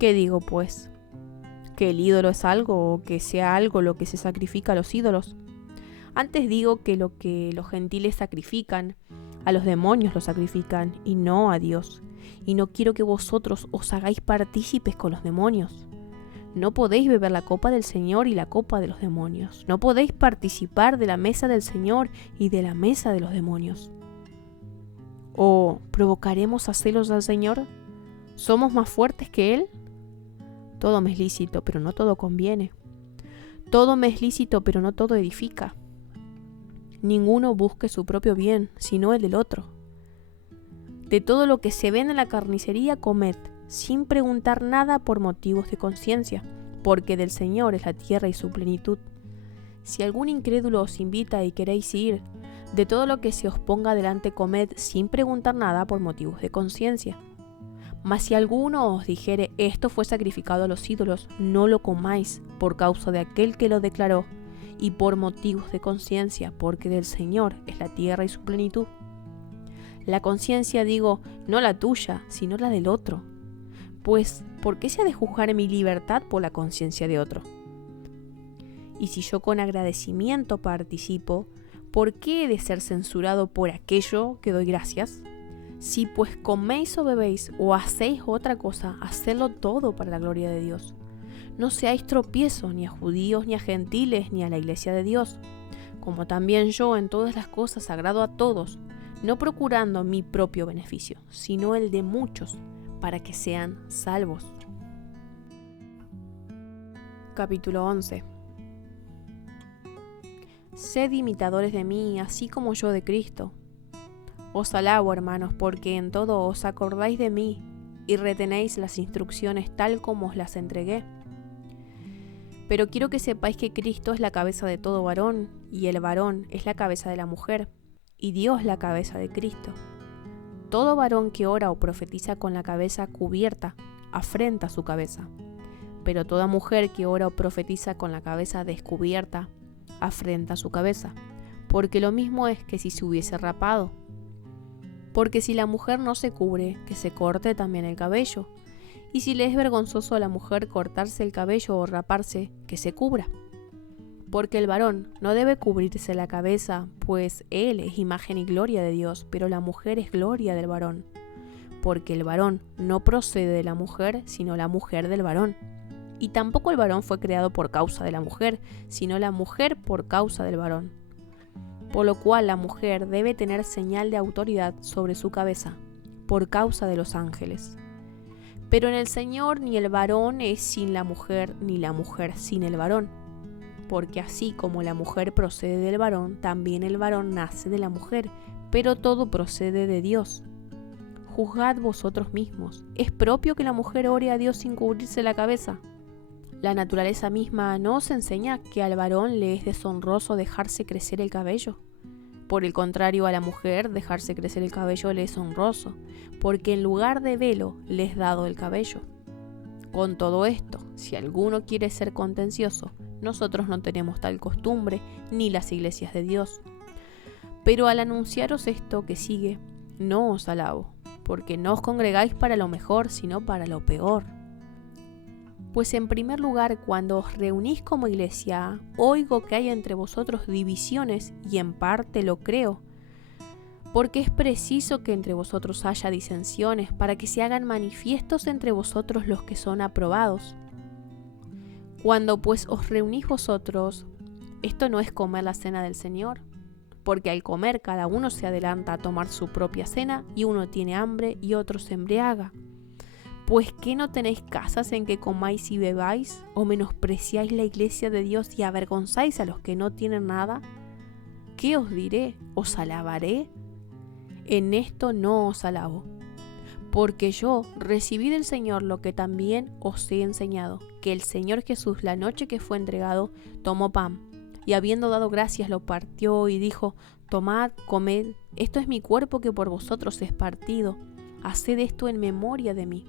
¿Qué digo, pues? ¿Que el ídolo es algo o que sea algo lo que se sacrifica a los ídolos? Antes digo que lo que los gentiles sacrifican, a los demonios lo sacrifican y no a Dios. Y no quiero que vosotros os hagáis partícipes con los demonios. No podéis beber la copa del Señor y la copa de los demonios. No podéis participar de la mesa del Señor y de la mesa de los demonios. ¿O provocaremos a celos al Señor? ¿Somos más fuertes que Él? Todo me es lícito, pero no todo conviene. Todo me es lícito, pero no todo edifica. Ninguno busque su propio bien, sino el del otro. De todo lo que se vende en la carnicería, comed, sin preguntar nada por motivos de conciencia, porque del Señor es la tierra y su plenitud. Si algún incrédulo os invita y queréis ir, de todo lo que se os ponga delante comed, sin preguntar nada por motivos de conciencia. Mas si alguno os dijere, esto fue sacrificado a los ídolos, no lo comáis, por causa de aquel que lo declaró, y por motivos de conciencia, porque del Señor es la tierra y su plenitud. La conciencia, digo, no la tuya, sino la del otro. Pues, ¿por qué se ha de juzgar mi libertad por la conciencia de otro? Y si yo con agradecimiento participo, ¿por qué he de ser censurado por aquello que doy gracias? Si pues coméis o bebéis o hacéis otra cosa, hacedlo todo para la gloria de Dios. No seáis tropiezo ni a judíos ni a gentiles ni a la iglesia de Dios, como también yo en todas las cosas agrado a todos, no procurando mi propio beneficio, sino el de muchos, para que sean salvos. Capítulo 11. Sed imitadores de mí, así como yo de Cristo. Os alabo, hermanos, porque en todo os acordáis de mí y retenéis las instrucciones tal como os las entregué. Pero quiero que sepáis que Cristo es la cabeza de todo varón, y el varón es la cabeza de la mujer, y Dios la cabeza de Cristo. Todo varón que ora o profetiza con la cabeza cubierta, afrenta su cabeza. Pero toda mujer que ora o profetiza con la cabeza descubierta, afrenta su cabeza, porque lo mismo es que si se hubiese rapado. Porque si la mujer no se cubre, que se corte también el cabello. Y si le es vergonzoso a la mujer cortarse el cabello o raparse, que se cubra. Porque el varón no debe cubrirse la cabeza, pues él es imagen y gloria de Dios, pero la mujer es gloria del varón. Porque el varón no procede de la mujer, sino la mujer del varón. Y tampoco el varón fue creado por causa de la mujer, sino la mujer por causa del varón. Por lo cual la mujer debe tener señal de autoridad sobre su cabeza, por causa de los ángeles. Pero en el Señor ni el varón es sin la mujer, ni la mujer sin el varón. Porque así como la mujer procede del varón, también el varón nace de la mujer, pero todo procede de Dios. Juzgad vosotros mismos. ¿Es propio que la mujer ore a Dios sin cubrirse la cabeza? La naturaleza misma no os enseña que al varón le es deshonroso dejarse crecer el cabello. Por el contrario, a la mujer dejarse crecer el cabello le es honroso, porque en lugar de velo le es dado el cabello. Con todo esto, si alguno quiere ser contencioso, nosotros no tenemos tal costumbre, ni las iglesias de Dios. Pero al anunciaros esto que sigue, no os alabo, porque no os congregáis para lo mejor, sino para lo peor. Pues en primer lugar, cuando os reunís como iglesia, oigo que hay entre vosotros divisiones, y en parte lo creo, porque es preciso que entre vosotros haya disensiones, para que se hagan manifiestos entre vosotros los que son aprobados. Cuando pues os reunís vosotros, esto no es comer la cena del Señor, porque al comer cada uno se adelanta a tomar su propia cena, y uno tiene hambre y otro se embriaga. Pues ¿qué no tenéis casas en que comáis y bebáis? ¿O menospreciáis la iglesia de Dios y avergonzáis a los que no tienen nada? ¿Qué os diré? ¿Os alabaré? En esto no os alabo, porque yo recibí del Señor lo que también os he enseñado, que el Señor Jesús, la noche que fue entregado, tomó pan, y habiendo dado gracias lo partió y dijo: tomad, comed, esto es mi cuerpo que por vosotros es partido, haced esto en memoria de mí.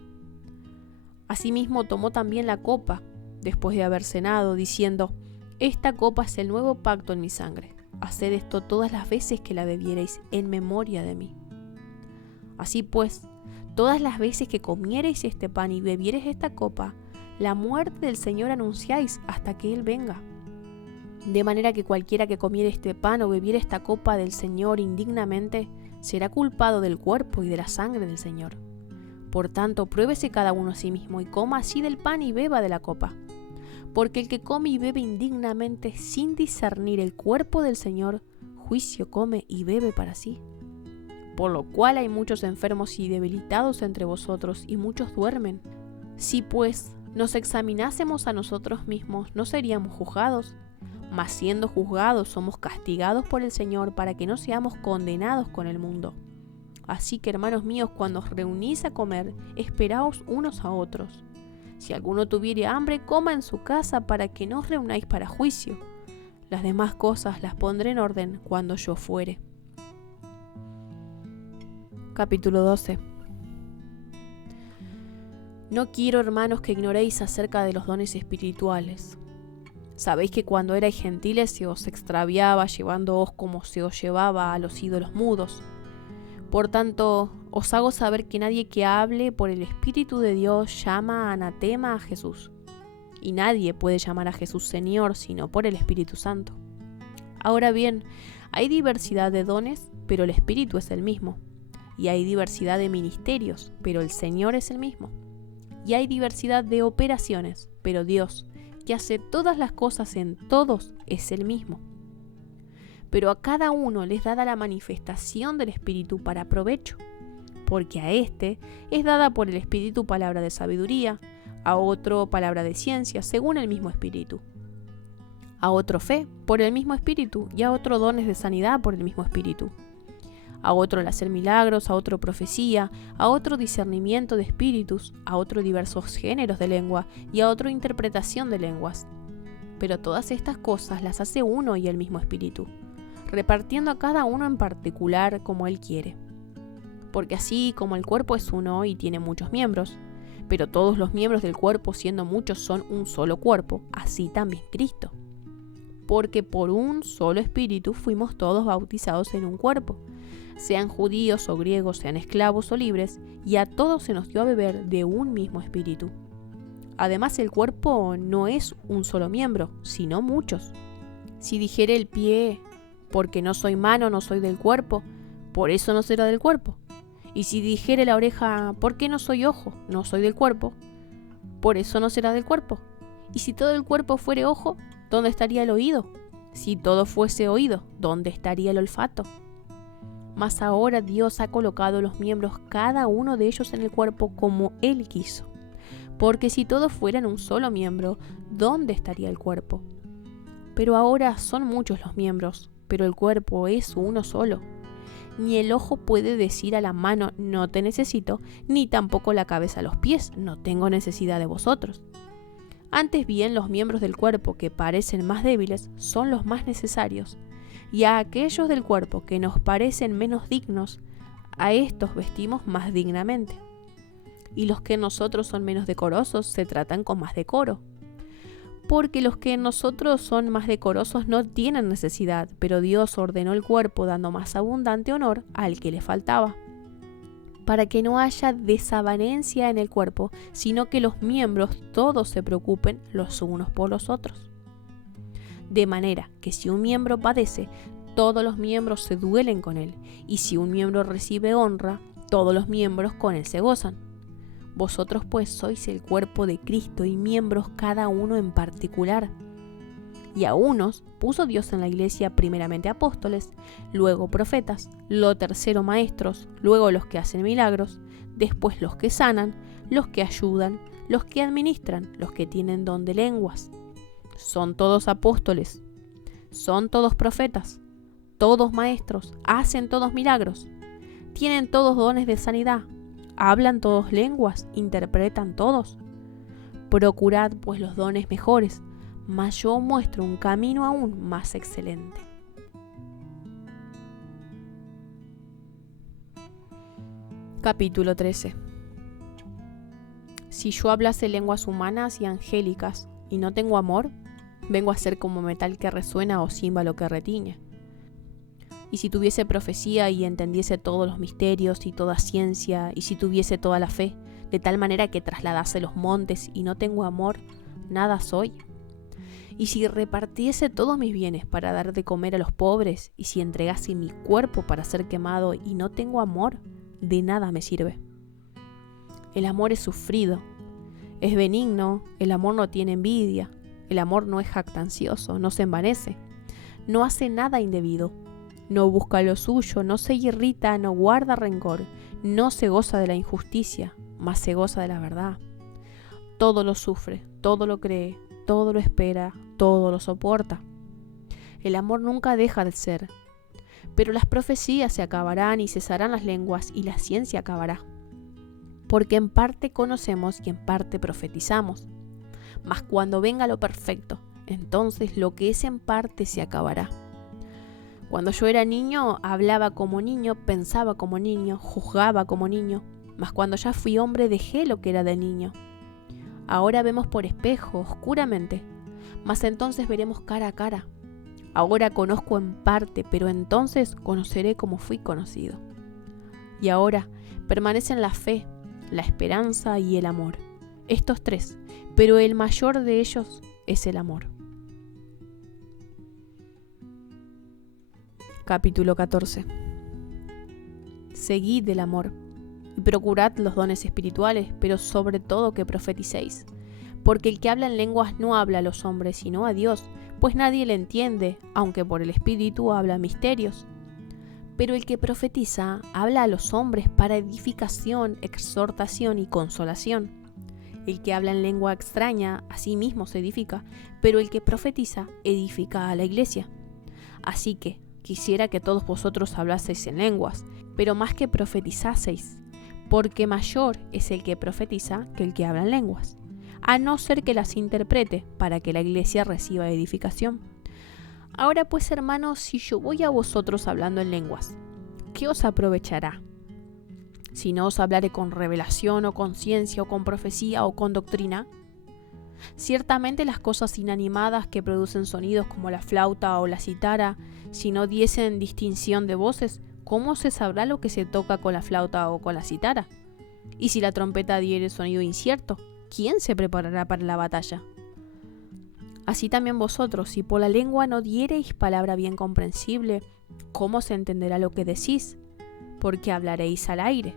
Asimismo tomó también la copa, después de haber cenado, diciendo: esta copa es el nuevo pacto en mi sangre, haced esto todas las veces que la bebiereis en memoria de mí. Así pues, todas las veces que comiereis este pan y bebiereis esta copa, la muerte del Señor anunciáis hasta que Él venga. De manera que cualquiera que comiere este pan o bebiere esta copa del Señor indignamente, será culpado del cuerpo y de la sangre del Señor. Por tanto, pruébese cada uno a sí mismo y coma así del pan y beba de la copa. Porque el que come y bebe indignamente sin discernir el cuerpo del Señor, juicio come y bebe para sí. Por lo cual hay muchos enfermos y debilitados entre vosotros, y muchos duermen. Si pues nos examinásemos a nosotros mismos, no seríamos juzgados, mas siendo juzgados somos castigados por el Señor para que no seamos condenados con el mundo. Así que, hermanos míos, cuando os reunís a comer, esperaos unos a otros. Si alguno tuviere hambre, coma en su casa, para que no os reunáis para juicio. Las demás cosas las pondré en orden cuando yo fuere. Capítulo 12. No quiero, hermanos, que ignoréis acerca de los dones espirituales. Sabéis que cuando erais gentiles se os extraviaba, llevándoos como se os llevaba a los ídolos mudos. Por tanto, os hago saber que nadie que hable por el Espíritu de Dios llama anatema a Jesús, y nadie puede llamar a Jesús Señor sino por el Espíritu Santo. Ahora bien, hay diversidad de dones, pero el Espíritu es el mismo, y hay diversidad de ministerios, pero el Señor es el mismo, y hay diversidad de operaciones, pero Dios, que hace todas las cosas en todos, es el mismo. Pero a cada uno les dada la manifestación del Espíritu para provecho, porque a este es dada por el Espíritu palabra de sabiduría, a otro palabra de ciencia, según el mismo Espíritu, a otro fe, por el mismo Espíritu, y a otro dones de sanidad por el mismo Espíritu, a otro el hacer milagros, a otro profecía, a otro discernimiento de espíritus, a otro diversos géneros de lengua, y a otro interpretación de lenguas. Pero todas estas cosas las hace uno y el mismo Espíritu, repartiendo a cada uno en particular como Él quiere. Porque así como el cuerpo es uno y tiene muchos miembros, pero todos los miembros del cuerpo, siendo muchos, son un solo cuerpo, así también Cristo. Porque por un solo Espíritu fuimos todos bautizados en un cuerpo, sean judíos o griegos, sean esclavos o libres, y a todos se nos dio a beber de un mismo Espíritu. Además, el cuerpo no es un solo miembro, sino muchos. Si dijere el pie: porque no soy mano, no soy del cuerpo, por eso no será del cuerpo. Y si dijere la oreja: ¿por qué no soy ojo? No soy del cuerpo, por eso no será del cuerpo. Y si todo el cuerpo fuere ojo, ¿dónde estaría el oído? Si todo fuese oído, ¿dónde estaría el olfato? Mas ahora Dios ha colocado los miembros, cada uno de ellos en el cuerpo como Él quiso. Porque si todos fueran un solo miembro, ¿dónde estaría el cuerpo? Pero ahora son muchos los miembros, pero el cuerpo es uno solo. Ni el ojo puede decir a la mano, no te necesito, ni tampoco la cabeza a los pies, no tengo necesidad de vosotros. Antes bien, los miembros del cuerpo que parecen más débiles son los más necesarios, y a aquellos del cuerpo que nos parecen menos dignos, a estos vestimos más dignamente. Y los que en nosotros son menos decorosos se tratan con más decoro. Porque los que en nosotros son más decorosos no tienen necesidad, pero Dios ordenó el cuerpo dando más abundante honor al que le faltaba, para que no haya desavenencia en el cuerpo, sino que los miembros todos se preocupen los unos por los otros. De manera que si un miembro padece, todos los miembros se duelen con él, y si un miembro recibe honra, todos los miembros con él se gozan. Vosotros pues sois el cuerpo de Cristo y miembros cada uno en particular. Y a unos puso Dios en la iglesia primeramente apóstoles, luego profetas, lo tercero maestros, luego los que hacen milagros, después los que sanan, los que ayudan, los que administran, los que tienen don de lenguas. Son todos apóstoles, son todos profetas, todos maestros, hacen todos milagros, tienen todos dones de sanidad, hablan todos lenguas, interpretan todos. Procurad pues los dones mejores, mas yo muestro un camino aún más excelente. Capítulo 13. Si yo hablase lenguas humanas y angélicas y no tengo amor, vengo a ser como metal que resuena o címbalo que retiñe. Y si tuviese profecía y entendiese todos los misterios y toda ciencia, y si tuviese toda la fe, de tal manera que trasladase los montes y no tengo amor, nada soy. Y si repartiese todos mis bienes para dar de comer a los pobres, y si entregase mi cuerpo para ser quemado y no tengo amor, de nada me sirve. El amor es sufrido, es benigno, el amor no tiene envidia, el amor no es jactancioso, no se envanece, no hace nada indebido. No busca lo suyo, no se irrita, no guarda rencor, no se goza de la injusticia, mas se goza de la verdad. Todo lo sufre, todo lo cree, todo lo espera, todo lo soporta. El amor nunca deja de ser. Pero las profecías se acabarán y cesarán las lenguas y la ciencia acabará. Porque en parte conocemos y en parte profetizamos. Mas cuando venga lo perfecto, entonces lo que es en parte se acabará. Cuando yo era niño, hablaba como niño, pensaba como niño, juzgaba como niño, mas cuando ya fui hombre dejé lo que era de niño. Ahora vemos por espejo, oscuramente, mas entonces veremos cara a cara. Ahora conozco en parte, pero entonces conoceré como fui conocido. Y ahora permanecen la fe, la esperanza y el amor. Estos tres, pero el mayor de ellos es el amor. Capítulo 14. Seguid el amor, y procurad los dones espirituales, pero sobre todo que profeticéis. Porque el que habla en lenguas no habla a los hombres, sino a Dios, pues nadie le entiende, aunque por el Espíritu habla misterios. Pero el que profetiza habla a los hombres para edificación, exhortación y consolación. El que habla en lengua extraña a sí mismo se edifica, pero el que profetiza edifica a la iglesia. Así que quisiera que todos vosotros hablaseis en lenguas, pero más que profetizaseis, porque mayor es el que profetiza que el que habla en lenguas, a no ser que las interprete para que la iglesia reciba edificación. Ahora pues, hermanos, si yo voy a vosotros hablando en lenguas, ¿qué os aprovechará? Si no os hablaré con revelación o con ciencia o con profecía o con doctrina. Ciertamente las cosas inanimadas que producen sonidos como la flauta o la cítara, si no diesen distinción de voces, ¿cómo se sabrá lo que se toca con la flauta o con la cítara? Y si la trompeta diere sonido incierto, ¿quién se preparará para la batalla? Así también vosotros, si por la lengua no diereis palabra bien comprensible, ¿cómo se entenderá lo que decís? Porque hablaréis al aire.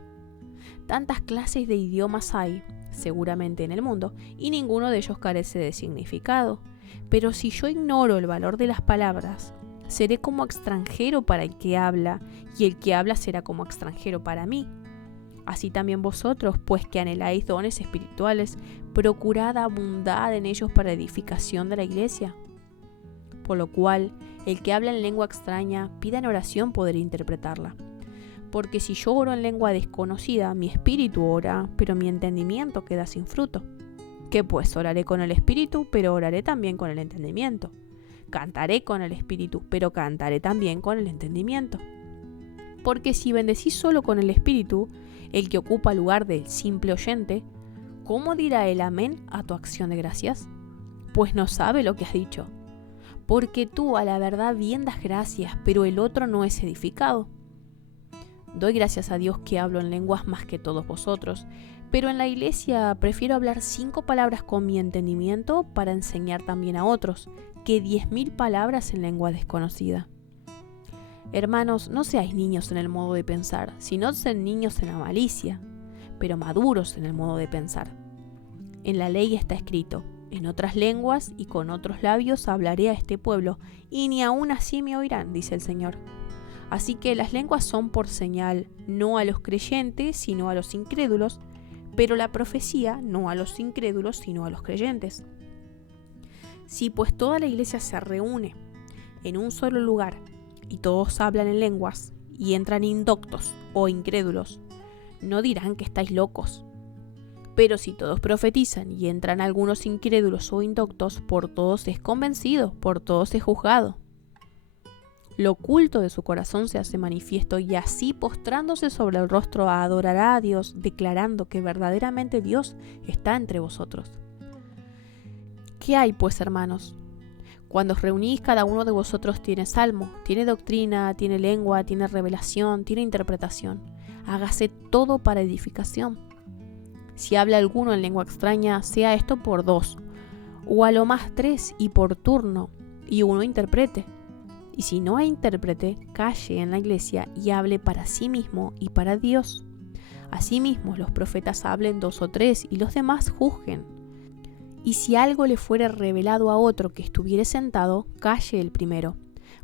Tantas clases de idiomas hay, seguramente en el mundo, y ninguno de ellos carece de significado. Pero si yo ignoro el valor de las palabras, seré como extranjero para el que habla, y el que habla será como extranjero para mí. Así también vosotros, pues que anheláis dones espirituales, procurad abundar en ellos para edificación de la iglesia. Por lo cual, el que habla en lengua extraña, pida en oración poder interpretarla. Porque si yo oro en lengua desconocida, mi espíritu ora, pero mi entendimiento queda sin fruto. ¿Qué pues? Oraré con el espíritu, pero oraré también con el entendimiento. Cantaré con el espíritu, pero cantaré también con el entendimiento. Porque si bendecís solo con el espíritu, el que ocupa lugar del simple oyente, ¿cómo dirá el amén a tu acción de gracias? Pues no sabe lo que has dicho. Porque tú a la verdad bien das gracias, pero el otro no es edificado. Doy gracias a Dios que hablo en lenguas más que todos vosotros, pero en la iglesia prefiero hablar 5 palabras con mi entendimiento para enseñar también a otros, que 10.000 palabras en lengua desconocida. Hermanos, no seáis niños en el modo de pensar, sino sed niños en la malicia, pero maduros en el modo de pensar. En la ley está escrito: en otras lenguas y con otros labios hablaré a este pueblo, y ni aun así me oirán, dice el Señor. Así que las lenguas son por señal, no a los creyentes, sino a los incrédulos, pero la profecía no a los incrédulos, sino a los creyentes. Si pues toda la iglesia se reúne en un solo lugar, y todos hablan en lenguas, y entran indoctos o incrédulos, no dirán que estáis locos. Pero si todos profetizan y entran algunos incrédulos o indoctos, por todos es convencido, por todos es juzgado. Lo oculto de su corazón se hace manifiesto, y así postrándose sobre el rostro adorará a Dios, declarando que verdaderamente Dios está entre vosotros. ¿Qué hay pues, hermanos? Cuando os reunís, cada uno de vosotros tiene salmo, tiene doctrina, tiene lengua, tiene revelación, tiene interpretación. Hágase todo para edificación. Si habla alguno en lengua extraña, sea esto por 2, o a lo más 3, y por turno, y uno interprete. Y si no hay intérprete, calle en la iglesia y hable para sí mismo y para Dios. Asimismo, los profetas hablen 2 o 3, y los demás juzguen. Y si algo le fuere revelado a otro que estuviere sentado, calle el primero,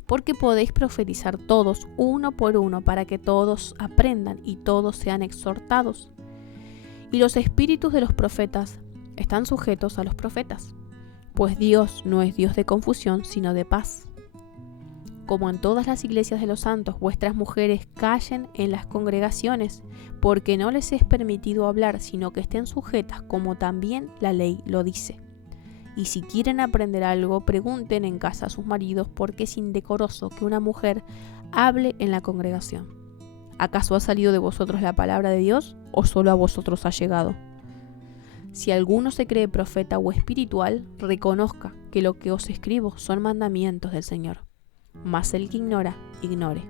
porque podéis profetizar todos, uno por uno, para que todos aprendan y todos sean exhortados. Y los espíritus de los profetas están sujetos a los profetas, pues Dios no es Dios de confusión, sino de paz. Como en todas las iglesias de los santos, vuestras mujeres callen en las congregaciones, porque no les es permitido hablar, sino que estén sujetas, como también la ley lo dice. Y si quieren aprender algo, pregunten en casa a sus maridos, porque es indecoroso que una mujer hable en la congregación. ¿Acaso ha salido de vosotros la palabra de Dios, o solo a vosotros ha llegado? Si alguno se cree profeta o espiritual, reconozca que lo que os escribo son mandamientos del Señor. Mas el que ignora, ignore.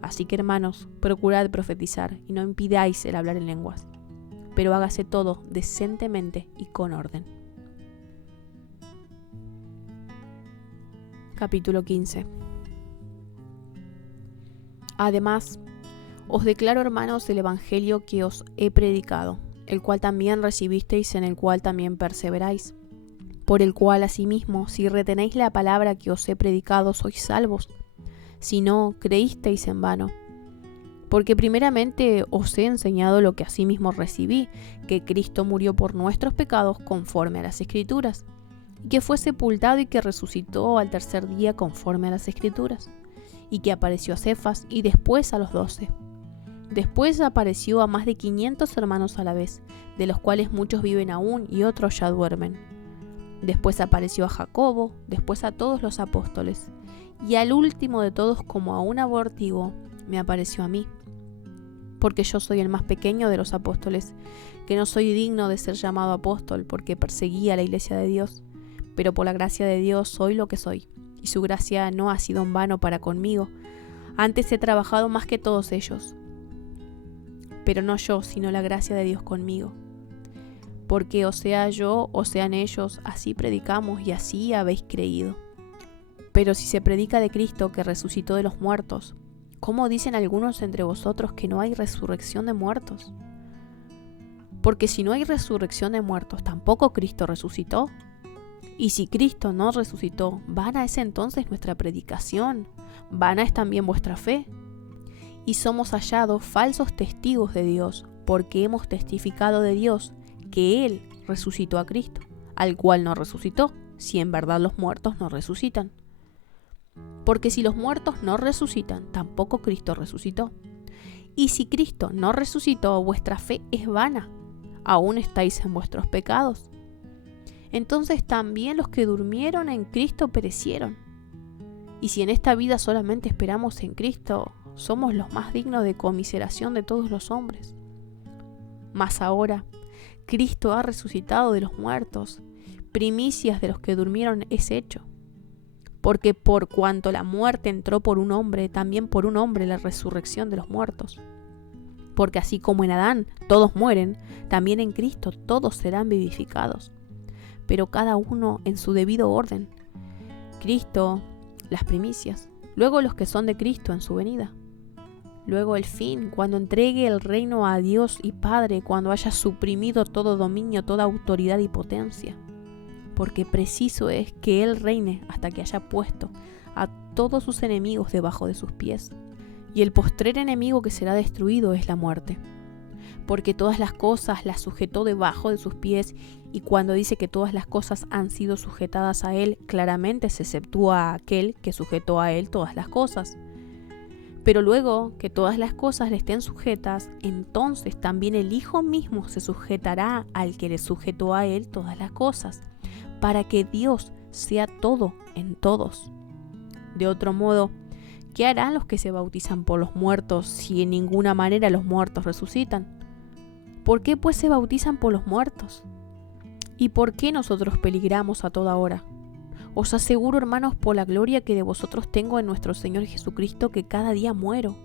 Así que, hermanos, procurad profetizar y no impidáis el hablar en lenguas, pero hágase todo decentemente y con orden. Capítulo 15. Además, os declaro, hermanos, el evangelio que os he predicado, el cual también recibisteis, en el cual también perseveráis, por el cual asimismo, si retenéis la palabra que os he predicado, sois salvos. Si no, creísteis en vano. Porque primeramente os he enseñado lo que asimismo recibí, que Cristo murió por nuestros pecados conforme a las Escrituras, y que fue sepultado y que resucitó al tercer día conforme a las Escrituras, y que apareció a Cefas y después a los 12. Después apareció a más de 500 hermanos a la vez, de los cuales muchos viven aún y otros ya duermen. Después apareció a Jacobo, después a todos los apóstoles, y al último de todos, como a un abortivo, me apareció a mí, porque yo soy el más pequeño de los apóstoles, que no soy digno de ser llamado apóstol, porque perseguí a la iglesia de Dios, pero por la gracia de Dios soy lo que soy, y su gracia no ha sido en vano para conmigo. Antes he trabajado más que todos ellos, pero no yo, sino la gracia de Dios conmigo. Porque o sea yo, o sean ellos, así predicamos y así habéis creído. Pero si se predica de Cristo que resucitó de los muertos, ¿cómo dicen algunos entre vosotros que no hay resurrección de muertos? Porque si no hay resurrección de muertos, tampoco Cristo resucitó. Y si Cristo no resucitó, vana es entonces nuestra predicación, vana es también vuestra fe. Y somos hallados falsos testigos de Dios, porque hemos testificado de Dios que Él resucitó a Cristo, al cual no resucitó, si en verdad los muertos no resucitan. Porque si los muertos no resucitan, tampoco Cristo resucitó. Y si Cristo no resucitó, vuestra fe es vana, aún estáis en vuestros pecados. Entonces también los que durmieron en Cristo perecieron. Y si en esta vida solamente esperamos en Cristo, somos los más dignos de conmiseración de todos los hombres. Mas ahora, Cristo ha resucitado de los muertos, primicias de los que durmieron es hecho. Porque por cuanto la muerte entró por un hombre, también por un hombre la resurrección de los muertos. Porque así como en Adán todos mueren, también en Cristo todos serán vivificados, pero cada uno en su debido orden. Cristo, las primicias, luego los que son de Cristo en su venida. Luego el fin, cuando entregue el reino a Dios y Padre, cuando haya suprimido todo dominio, toda autoridad y potencia. Porque preciso es que Él reine hasta que haya puesto a todos sus enemigos debajo de sus pies. Y el postrer enemigo que será destruido es la muerte. Porque todas las cosas las sujetó debajo de sus pies, y cuando dice que todas las cosas han sido sujetadas a Él, claramente se exceptúa a aquel que sujetó a Él todas las cosas. Pero luego que todas las cosas le estén sujetas, entonces también el Hijo mismo se sujetará al que le sujetó a Él todas las cosas, para que Dios sea todo en todos. De otro modo, ¿qué harán los que se bautizan por los muertos si en ninguna manera los muertos resucitan? ¿Por qué pues se bautizan por los muertos? ¿Y por qué nosotros peligramos a toda hora? Os aseguro, hermanos, por la gloria que de vosotros tengo en nuestro Señor Jesucristo, que cada día muero.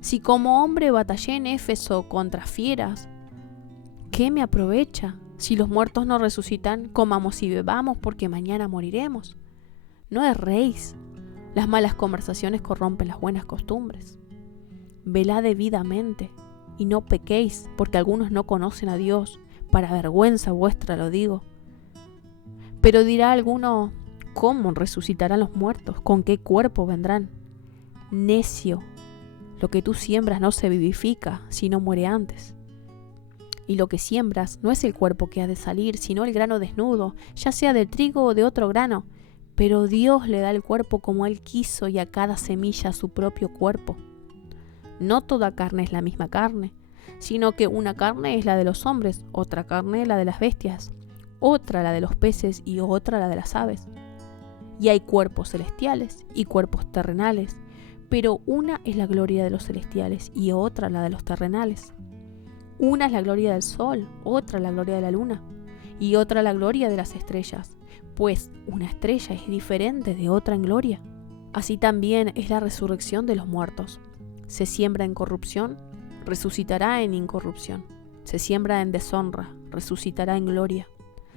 Si como hombre batallé en Éfeso contra fieras, ¿qué me aprovecha? Si los muertos no resucitan, comamos y bebamos, porque mañana moriremos. No erréis. Las malas conversaciones corrompen las buenas costumbres. Velad debidamente, y no pequéis, porque algunos no conocen a Dios. Para vergüenza vuestra lo digo. Pero dirá alguno, ¿cómo resucitarán los muertos? ¿Con qué cuerpo vendrán? Necio, lo que tú siembras no se vivifica, sino muere antes. Y lo que siembras no es el cuerpo que ha de salir, sino el grano desnudo, ya sea de trigo o de otro grano. Pero Dios le da el cuerpo como Él quiso, y a cada semilla su propio cuerpo. No toda carne es la misma carne, sino que una carne es la de los hombres, otra carne la de las bestias, otra la de los peces y otra la de las aves. Y hay cuerpos celestiales y cuerpos terrenales, pero una es la gloria de los celestiales y otra la de los terrenales. Una es la gloria del sol, otra la gloria de la luna, y otra la gloria de las estrellas, pues una estrella es diferente de otra en gloria. Así también es la resurrección de los muertos. Se siembra en corrupción, resucitará en incorrupción. Se siembra en deshonra, resucitará en gloria.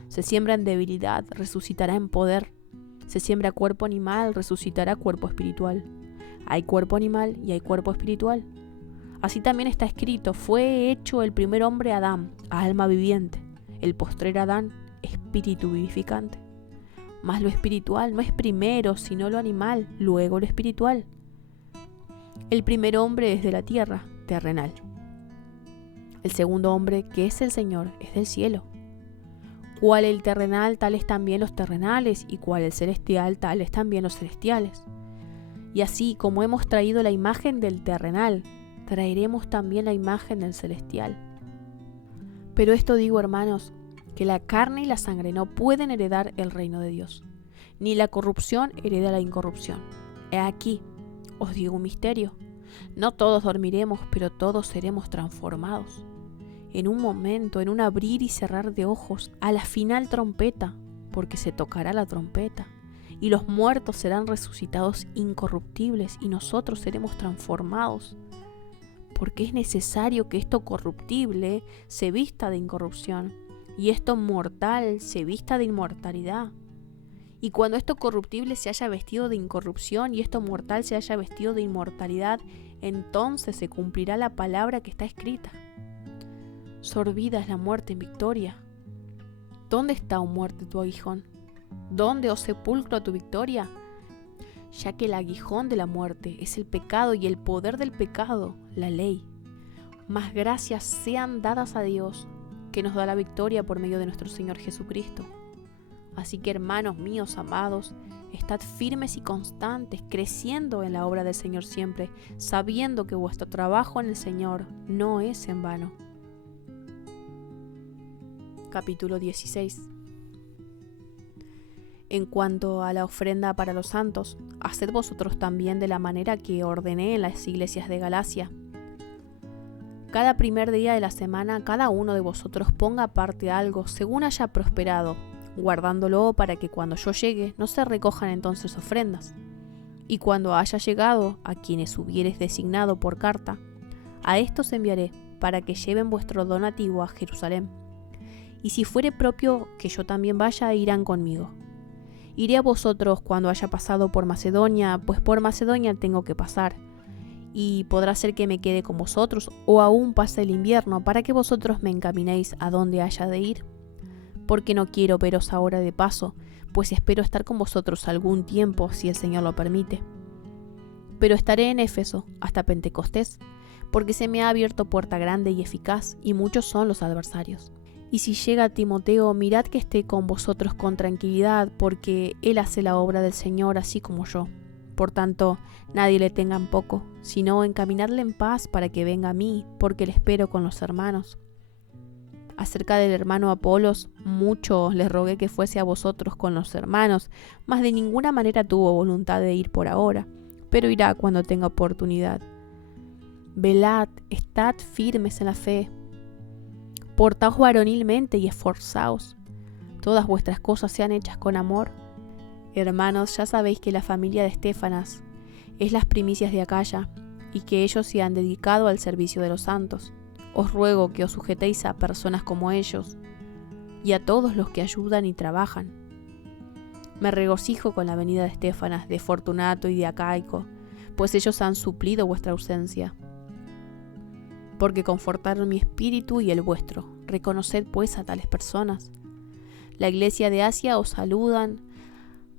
Se siembra en debilidad, resucitará en poder. Se siembra cuerpo animal, resucitará cuerpo espiritual. Hay cuerpo animal y hay cuerpo espiritual. Así también está escrito, fue hecho el primer hombre Adán, alma viviente, el postrer Adán, espíritu vivificante. Mas lo espiritual no es primero, sino lo animal, luego lo espiritual. El primer hombre es de la tierra, terrenal. El segundo hombre, que es el Señor, es del cielo. Cual el terrenal, tales también los terrenales, y cual el celestial, tales también los celestiales. Y así como hemos traído la imagen del terrenal, traeremos también la imagen del celestial. Pero esto digo, hermanos, que la carne y la sangre no pueden heredar el reino de Dios, ni la corrupción hereda la incorrupción. He aquí, os digo un misterio, no todos dormiremos, pero todos seremos transformados. En un momento, en un abrir y cerrar de ojos, a la final trompeta, porque se tocará la trompeta, y los muertos serán resucitados incorruptibles, y nosotros seremos transformados. Porque es necesario que esto corruptible se vista de incorrupción, y esto mortal se vista de inmortalidad. Y cuando esto corruptible se haya vestido de incorrupción y esto mortal se haya vestido de inmortalidad, entonces se cumplirá la palabra que está escrita. Sorbida es la muerte en victoria. ¿Dónde está, oh muerte, tu aguijón? ¿Dónde, oh sepulcro, tu victoria? Ya que el aguijón de la muerte es el pecado y el poder del pecado, la ley. Mas gracias sean dadas a Dios, que nos da la victoria por medio de nuestro Señor Jesucristo. Así que, hermanos míos amados, estad firmes y constantes, creciendo en la obra del Señor siempre, sabiendo que vuestro trabajo en el Señor no es en vano. Capítulo 16. En cuanto a la ofrenda para los santos, haced vosotros también de la manera que ordené en las iglesias de Galacia. Cada primer día de la semana, cada uno de vosotros ponga aparte algo según haya prosperado, guardándolo para que cuando yo llegue no se recojan entonces ofrendas. Y cuando haya llegado a quienes hubieres designado por carta, a estos enviaré para que lleven vuestro donativo a Jerusalén. Y si fuere propio que yo también vaya, irán conmigo. Iré a vosotros cuando haya pasado por Macedonia, pues por Macedonia tengo que pasar. Y podrá ser que me quede con vosotros, o aún pase el invierno, para que vosotros me encaminéis a donde haya de ir. Porque no quiero veros ahora de paso, pues espero estar con vosotros algún tiempo, si el Señor lo permite. Pero estaré en Éfeso hasta Pentecostés, porque se me ha abierto puerta grande y eficaz, y muchos son los adversarios. Y si llega Timoteo, mirad que esté con vosotros con tranquilidad, porque él hace la obra del Señor así como yo. Por tanto, nadie le tenga en poco, sino encaminadle en paz para que venga a mí, porque le espero con los hermanos. Acerca del hermano Apolos, mucho les rogué que fuese a vosotros con los hermanos, mas de ninguna manera tuvo voluntad de ir por ahora, pero irá cuando tenga oportunidad. Velad, estad firmes en la fe. Portaos varonilmente y esforzaos. Todas vuestras cosas sean hechas con amor. Hermanos, ya sabéis que la familia de Estéfanas es las primicias de Acaya, y que ellos se han dedicado al servicio de los santos. Os ruego que os sujetéis a personas como ellos, y a todos los que ayudan y trabajan. Me regocijo con la venida de Estéfanas, de Fortunato y de Acaico, pues ellos han suplido vuestra ausencia. Porque confortaron mi espíritu y el vuestro. Reconoced pues a tales personas. La iglesia de Asia os saludan.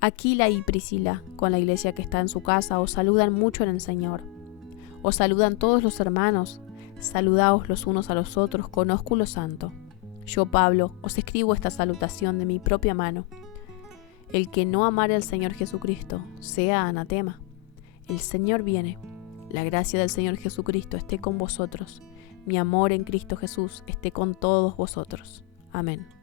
Aquila y Priscila, con la iglesia que está en su casa, os saludan mucho en el Señor. Os saludan todos los hermanos. Saludaos los unos a los otros con ósculo santo. Yo, Pablo, os escribo esta salutación de mi propia mano. El que no amare al Señor Jesucristo, sea anatema. El Señor viene. La gracia del Señor Jesucristo esté con vosotros. Mi amor en Cristo Jesús esté con todos vosotros. Amén.